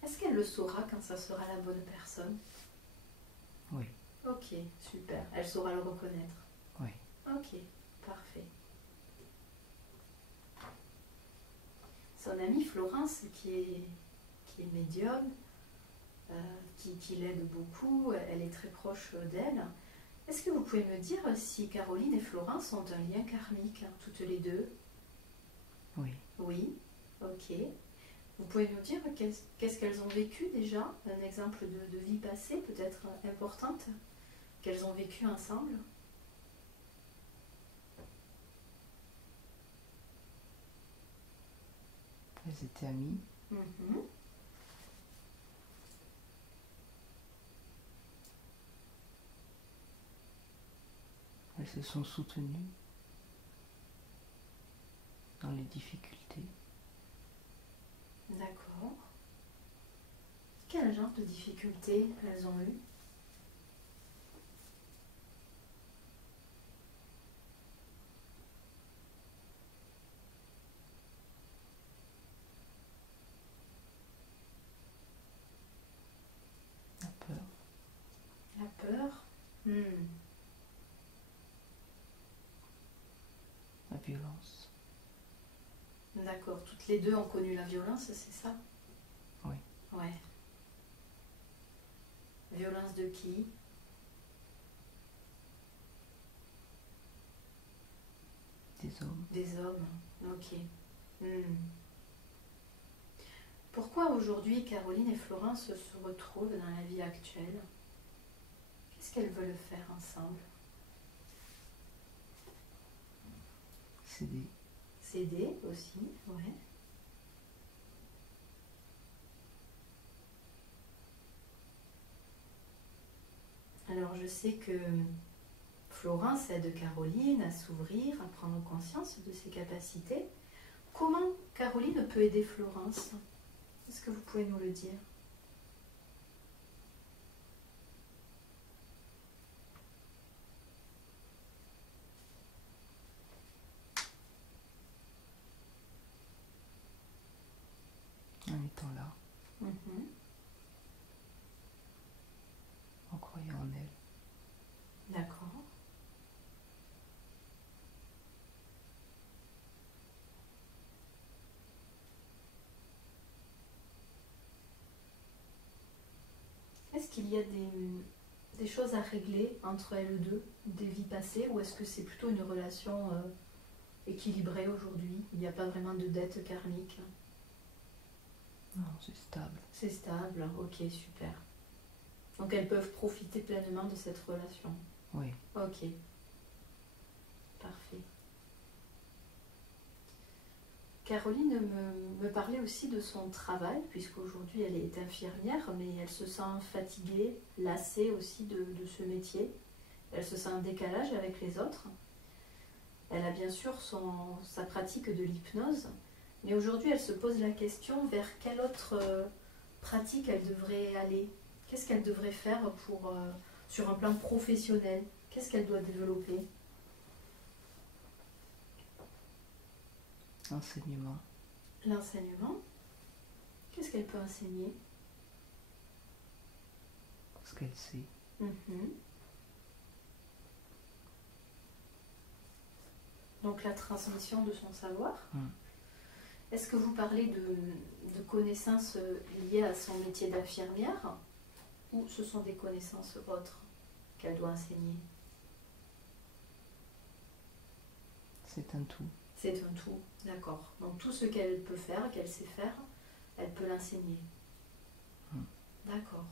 Est-ce qu'elle le saura quand ça sera la bonne personne? Oui. Ok, super. Elle saura le reconnaître. Oui. Ok, parfait. Son amie Florence, qui est médium, qui l'aide beaucoup, elle est très proche d'elle. Est-ce que vous pouvez me dire si Caroline et Florence ont un lien karmique, hein, toutes les deux? Oui. Oui, ok. Vous pouvez nous dire qu'est-ce qu'elles ont vécu déjà? Un exemple de vie passée, peut-être importante, qu'elles ont vécu ensemble? Elles étaient amies. Mhm. Elles se sont soutenues dans les difficultés. D'accord. Quel genre de difficultés elles ont eues? La peur. La peur? La violence. D'accord. Toutes les deux ont connu la violence, c'est ça? Oui. Ouais. Violence de qui? Des hommes. Des hommes. Ok. Pourquoi aujourd'hui Caroline et Florence se retrouvent dans la vie actuelle? Qu'est-ce qu'elles veulent faire ensemble? S'aider. S'aider aussi, ouais. Alors je sais que Florence aide Caroline à s'ouvrir, à prendre conscience de ses capacités. Comment Caroline peut aider Florence? Est-ce que vous pouvez nous le dire? En étant là, Mhm. en croyant en elle. D'accord. Est-ce qu'il y a des choses à régler entre elles deux, des vies passées, ou est-ce que c'est plutôt une relation équilibrée aujourd'hui? Il n'y a pas vraiment de dette karmique? Non, c'est stable. C'est stable, ok, super. Donc elles peuvent profiter pleinement de cette relation. Oui. Ok, parfait. Caroline me parlait aussi de son travail, puisqu'aujourd'hui elle est infirmière, mais elle se sent fatiguée, lassée aussi de ce métier. Elle se sent en décalage avec les autres. Elle a bien sûr sa pratique de l'hypnose, mais aujourd'hui elle se pose la question vers quelle autre pratique elle devrait aller. Qu'est-ce qu'elle devrait faire sur un plan professionnel? Qu'est-ce qu'elle doit développer? Enseignement. L'enseignement. Qu'est-ce qu'elle peut enseigner? Ce qu'elle sait. Mhm. Donc la transmission de son savoir. Est-ce que vous parlez de connaissances liées à son métier d'infirmière, ou ce sont des connaissances autres qu'elle doit enseigner? C'est un tout. C'est un tout, d'accord. Donc tout ce qu'elle peut faire, qu'elle sait faire, elle peut l'enseigner. D'accord.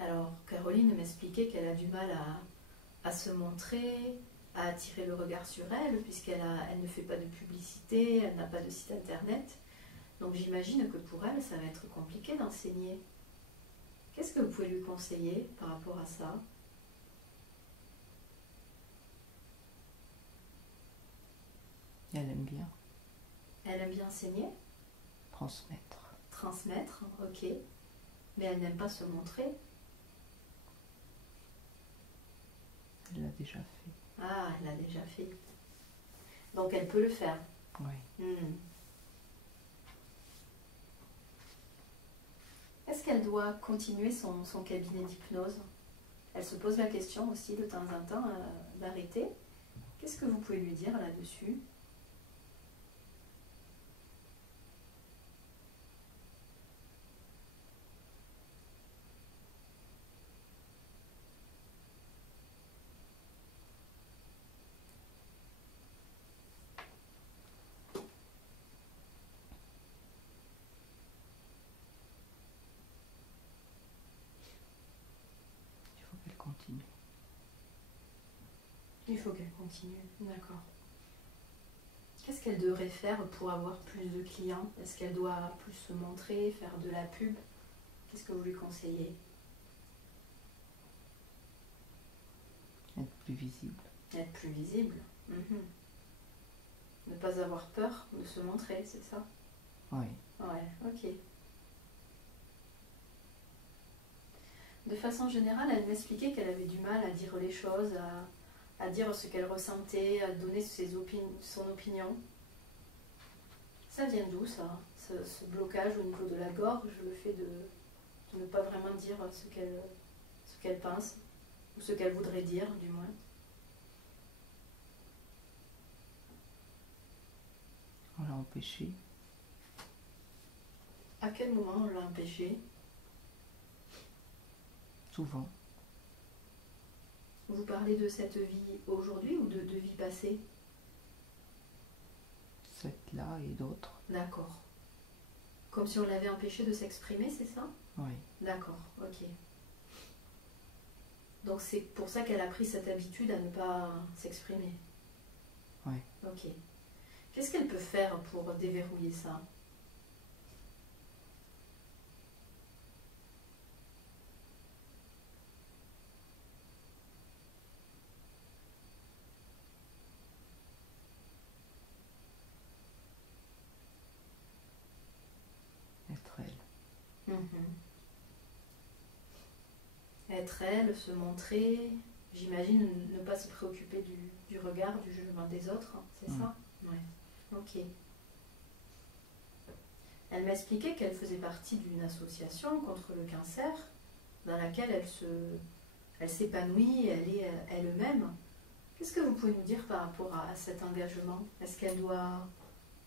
Alors, Caroline m'expliquait qu'elle a du mal à se montrer, à attirer le regard sur elle, puisqu'elle ne fait pas de publicité, elle n'a pas de site internet. Donc j'imagine que pour elle, ça va être compliqué d'enseigner. Qu'est-ce que vous pouvez lui conseiller par rapport à ça? Elle aime bien. Elle aime bien enseigner? Transmettre. Transmettre, ok. Mais elle n'aime pas se montrer? Elle l'a déjà fait. Ah, elle l'a déjà fait. Donc elle peut le faire. Oui. Est-ce qu'elle doit continuer son cabinet d'hypnose? Elle se pose la question aussi de temps en temps d'arrêter. Qu'est-ce que vous pouvez lui dire là-dessus? Il faut qu'elle continue. Il faut qu'elle continue, d'accord. Qu'est-ce qu'elle devrait faire pour avoir plus de clients? Est-ce qu'elle doit plus se montrer, faire de la pub? Qu'est-ce que vous lui conseillez? Être plus visible. Être plus visible. Ne pas avoir peur de se montrer, c'est ça? Oui. Ouais, ok. De façon générale, elle m'expliquait qu'elle avait du mal à dire les choses, à dire ce qu'elle ressentait, à donner son opinion. Ça vient d'où ça, ce blocage au niveau de la gorge, le fait de ne pas vraiment dire ce qu'elle pense, ou ce qu'elle voudrait dire du moins? On l'a empêchée. À quel moment on l'a empêchée? Souvent. Vous parlez de cette vie aujourd'hui ou de vie passée? Cette-là et d'autres. D'accord. Comme si on l'avait empêchée de s'exprimer, c'est ça? Oui. D'accord, ok. Donc c'est pour ça qu'elle a pris cette habitude à ne pas s'exprimer? Oui. Ok. Qu'est-ce qu'elle peut faire pour déverrouiller ça? être elle, se montrer, j'imagine ne pas se préoccuper du regard, du jugement des autres, hein, c'est ça? Ouais. Ok. Elle m'a expliqué qu'elle faisait partie d'une association contre le cancer dans laquelle elle s'épanouit, elle est elle-même. Qu'est-ce que vous pouvez nous dire par rapport à cet engagement? Est-ce qu'elle doit,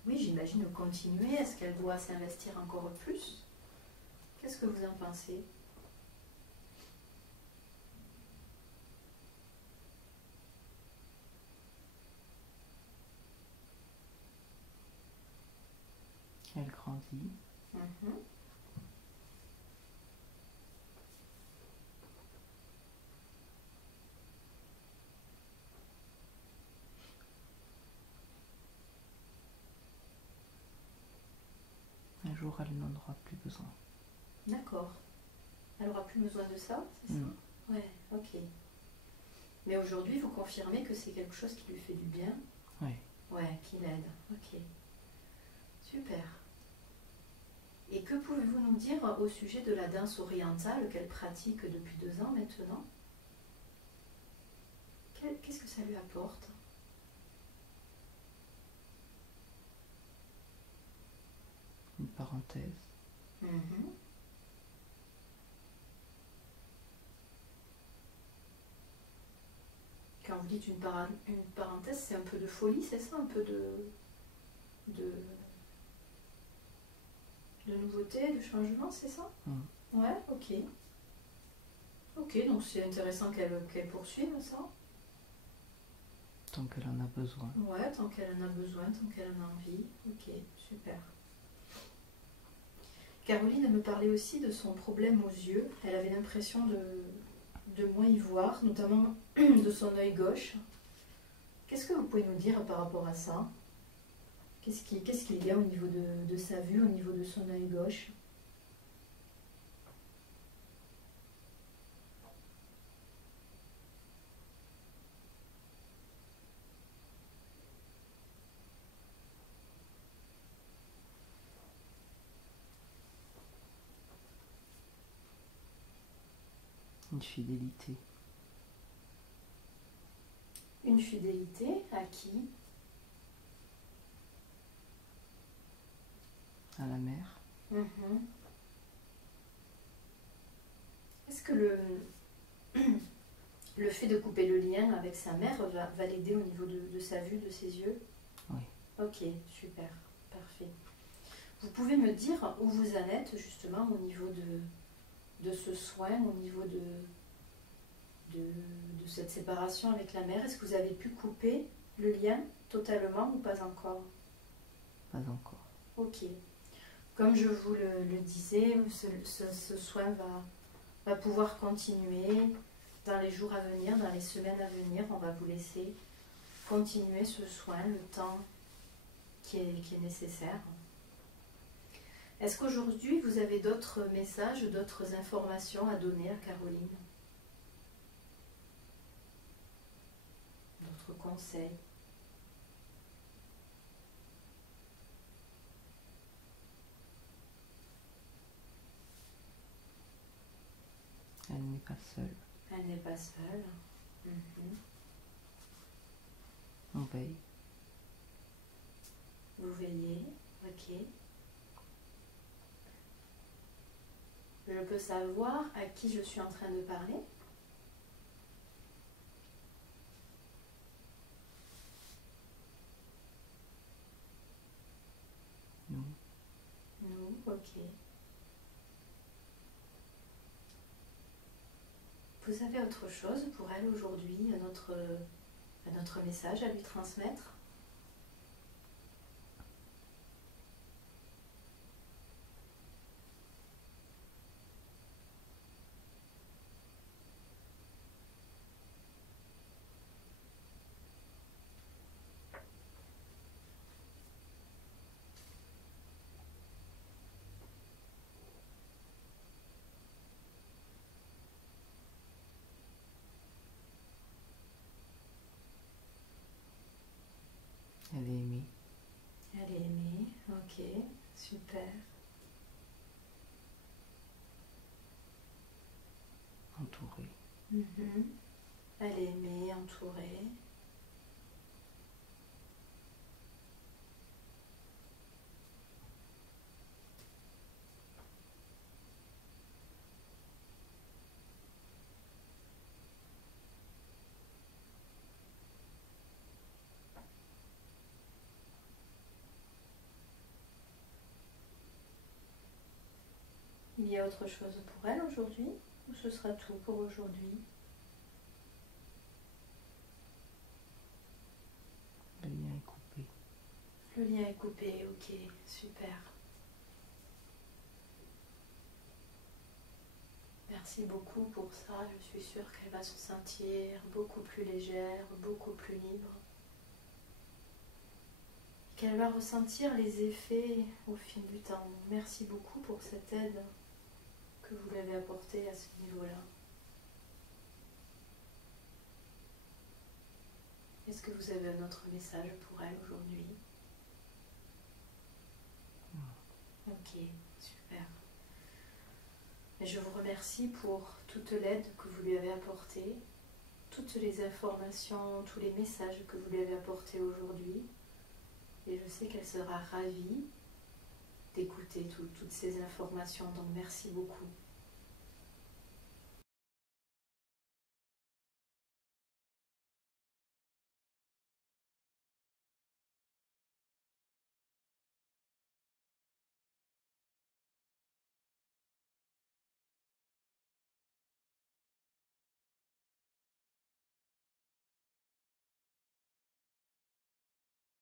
oui, j'imagine, continuer? Est-ce qu'elle doit s'investir encore plus? Qu'est-ce que vous en pensez? Elle grandit. Mhm. Un jour, elle n'en aura plus besoin. D'accord. Elle n'aura plus besoin de ça, c'est ça? Ouais, ok. Mais aujourd'hui, vous confirmez que c'est quelque chose qui lui fait du bien? Oui. Ouais, qui l'aide. Ok. Super. Et que pouvez-vous nous dire au sujet de la danse orientale qu'elle pratique depuis 2 ans maintenant? Qu'est-ce que ça lui apporte? Une parenthèse. Mhm. Quand vous dites une parenthèse, c'est un peu de folie, c'est ça? Un peu de nouveauté, de changement, c'est ça? Ouais, ok. Ok, donc c'est intéressant qu'elle poursuive ça. Tant qu'elle en a besoin. Ouais, tant qu'elle en a besoin, tant qu'elle en a envie. Ok, super. Caroline me parlait aussi de son problème aux yeux. Elle avait l'impression de moins y voir, notamment de son œil gauche. Qu'est-ce que vous pouvez nous dire par rapport à ça? Qu'est-ce qu'il y a au niveau de sa vue, au niveau de son œil gauche? Une fidélité. Une fidélité à qui? À la mère. Mhm. Est-ce que le fait de couper le lien avec sa mère va l'aider au niveau de sa vue, de ses yeux? Oui. Ok, super, parfait. Vous pouvez me dire où vous en êtes justement au niveau de ce soin, au niveau de cette séparation avec la mère? Est-ce que vous avez pu couper le lien totalement ou pas encore? Pas encore. Ok. Comme je vous le disais, ce soin va pouvoir continuer dans les jours à venir, dans les semaines à venir. On va vous laisser continuer ce soin le temps qui est nécessaire. Est-ce qu'aujourd'hui, vous avez d'autres messages, d'autres informations à donner à Caroline? D'autres conseils? Elle n'est pas seule. Elle n'est pas seule. Mhm. On veille. Vous veillez, ok. Je peux savoir à qui je suis en train de parler? Nous. Nous, ok. Vous avez autre chose pour elle aujourd'hui, un autre message à lui transmettre? Elle est aimée. Elle est aimée, ok, super. En entourée. Elle est aimée, entourée. Il y a autre chose pour elle aujourd'hui ou ce sera tout pour aujourd'hui? Le lien est coupé. Le lien est coupé, ok, super. Merci beaucoup pour ça, je suis sûre qu'elle va se sentir beaucoup plus légère, beaucoup plus libre. Qu'elle va ressentir les effets au fil du temps. Merci beaucoup pour cette aide que vous lui avez apportée à ce niveau-là. Est-ce que vous avez un autre message pour elle aujourd'hui? Ok, super. Et je vous remercie pour toute l'aide que vous lui avez apportée, toutes les informations, tous les messages que vous lui avez apportés aujourd'hui. Et je sais qu'elle sera ravie d'écouter toutes ces informations, donc merci beaucoup.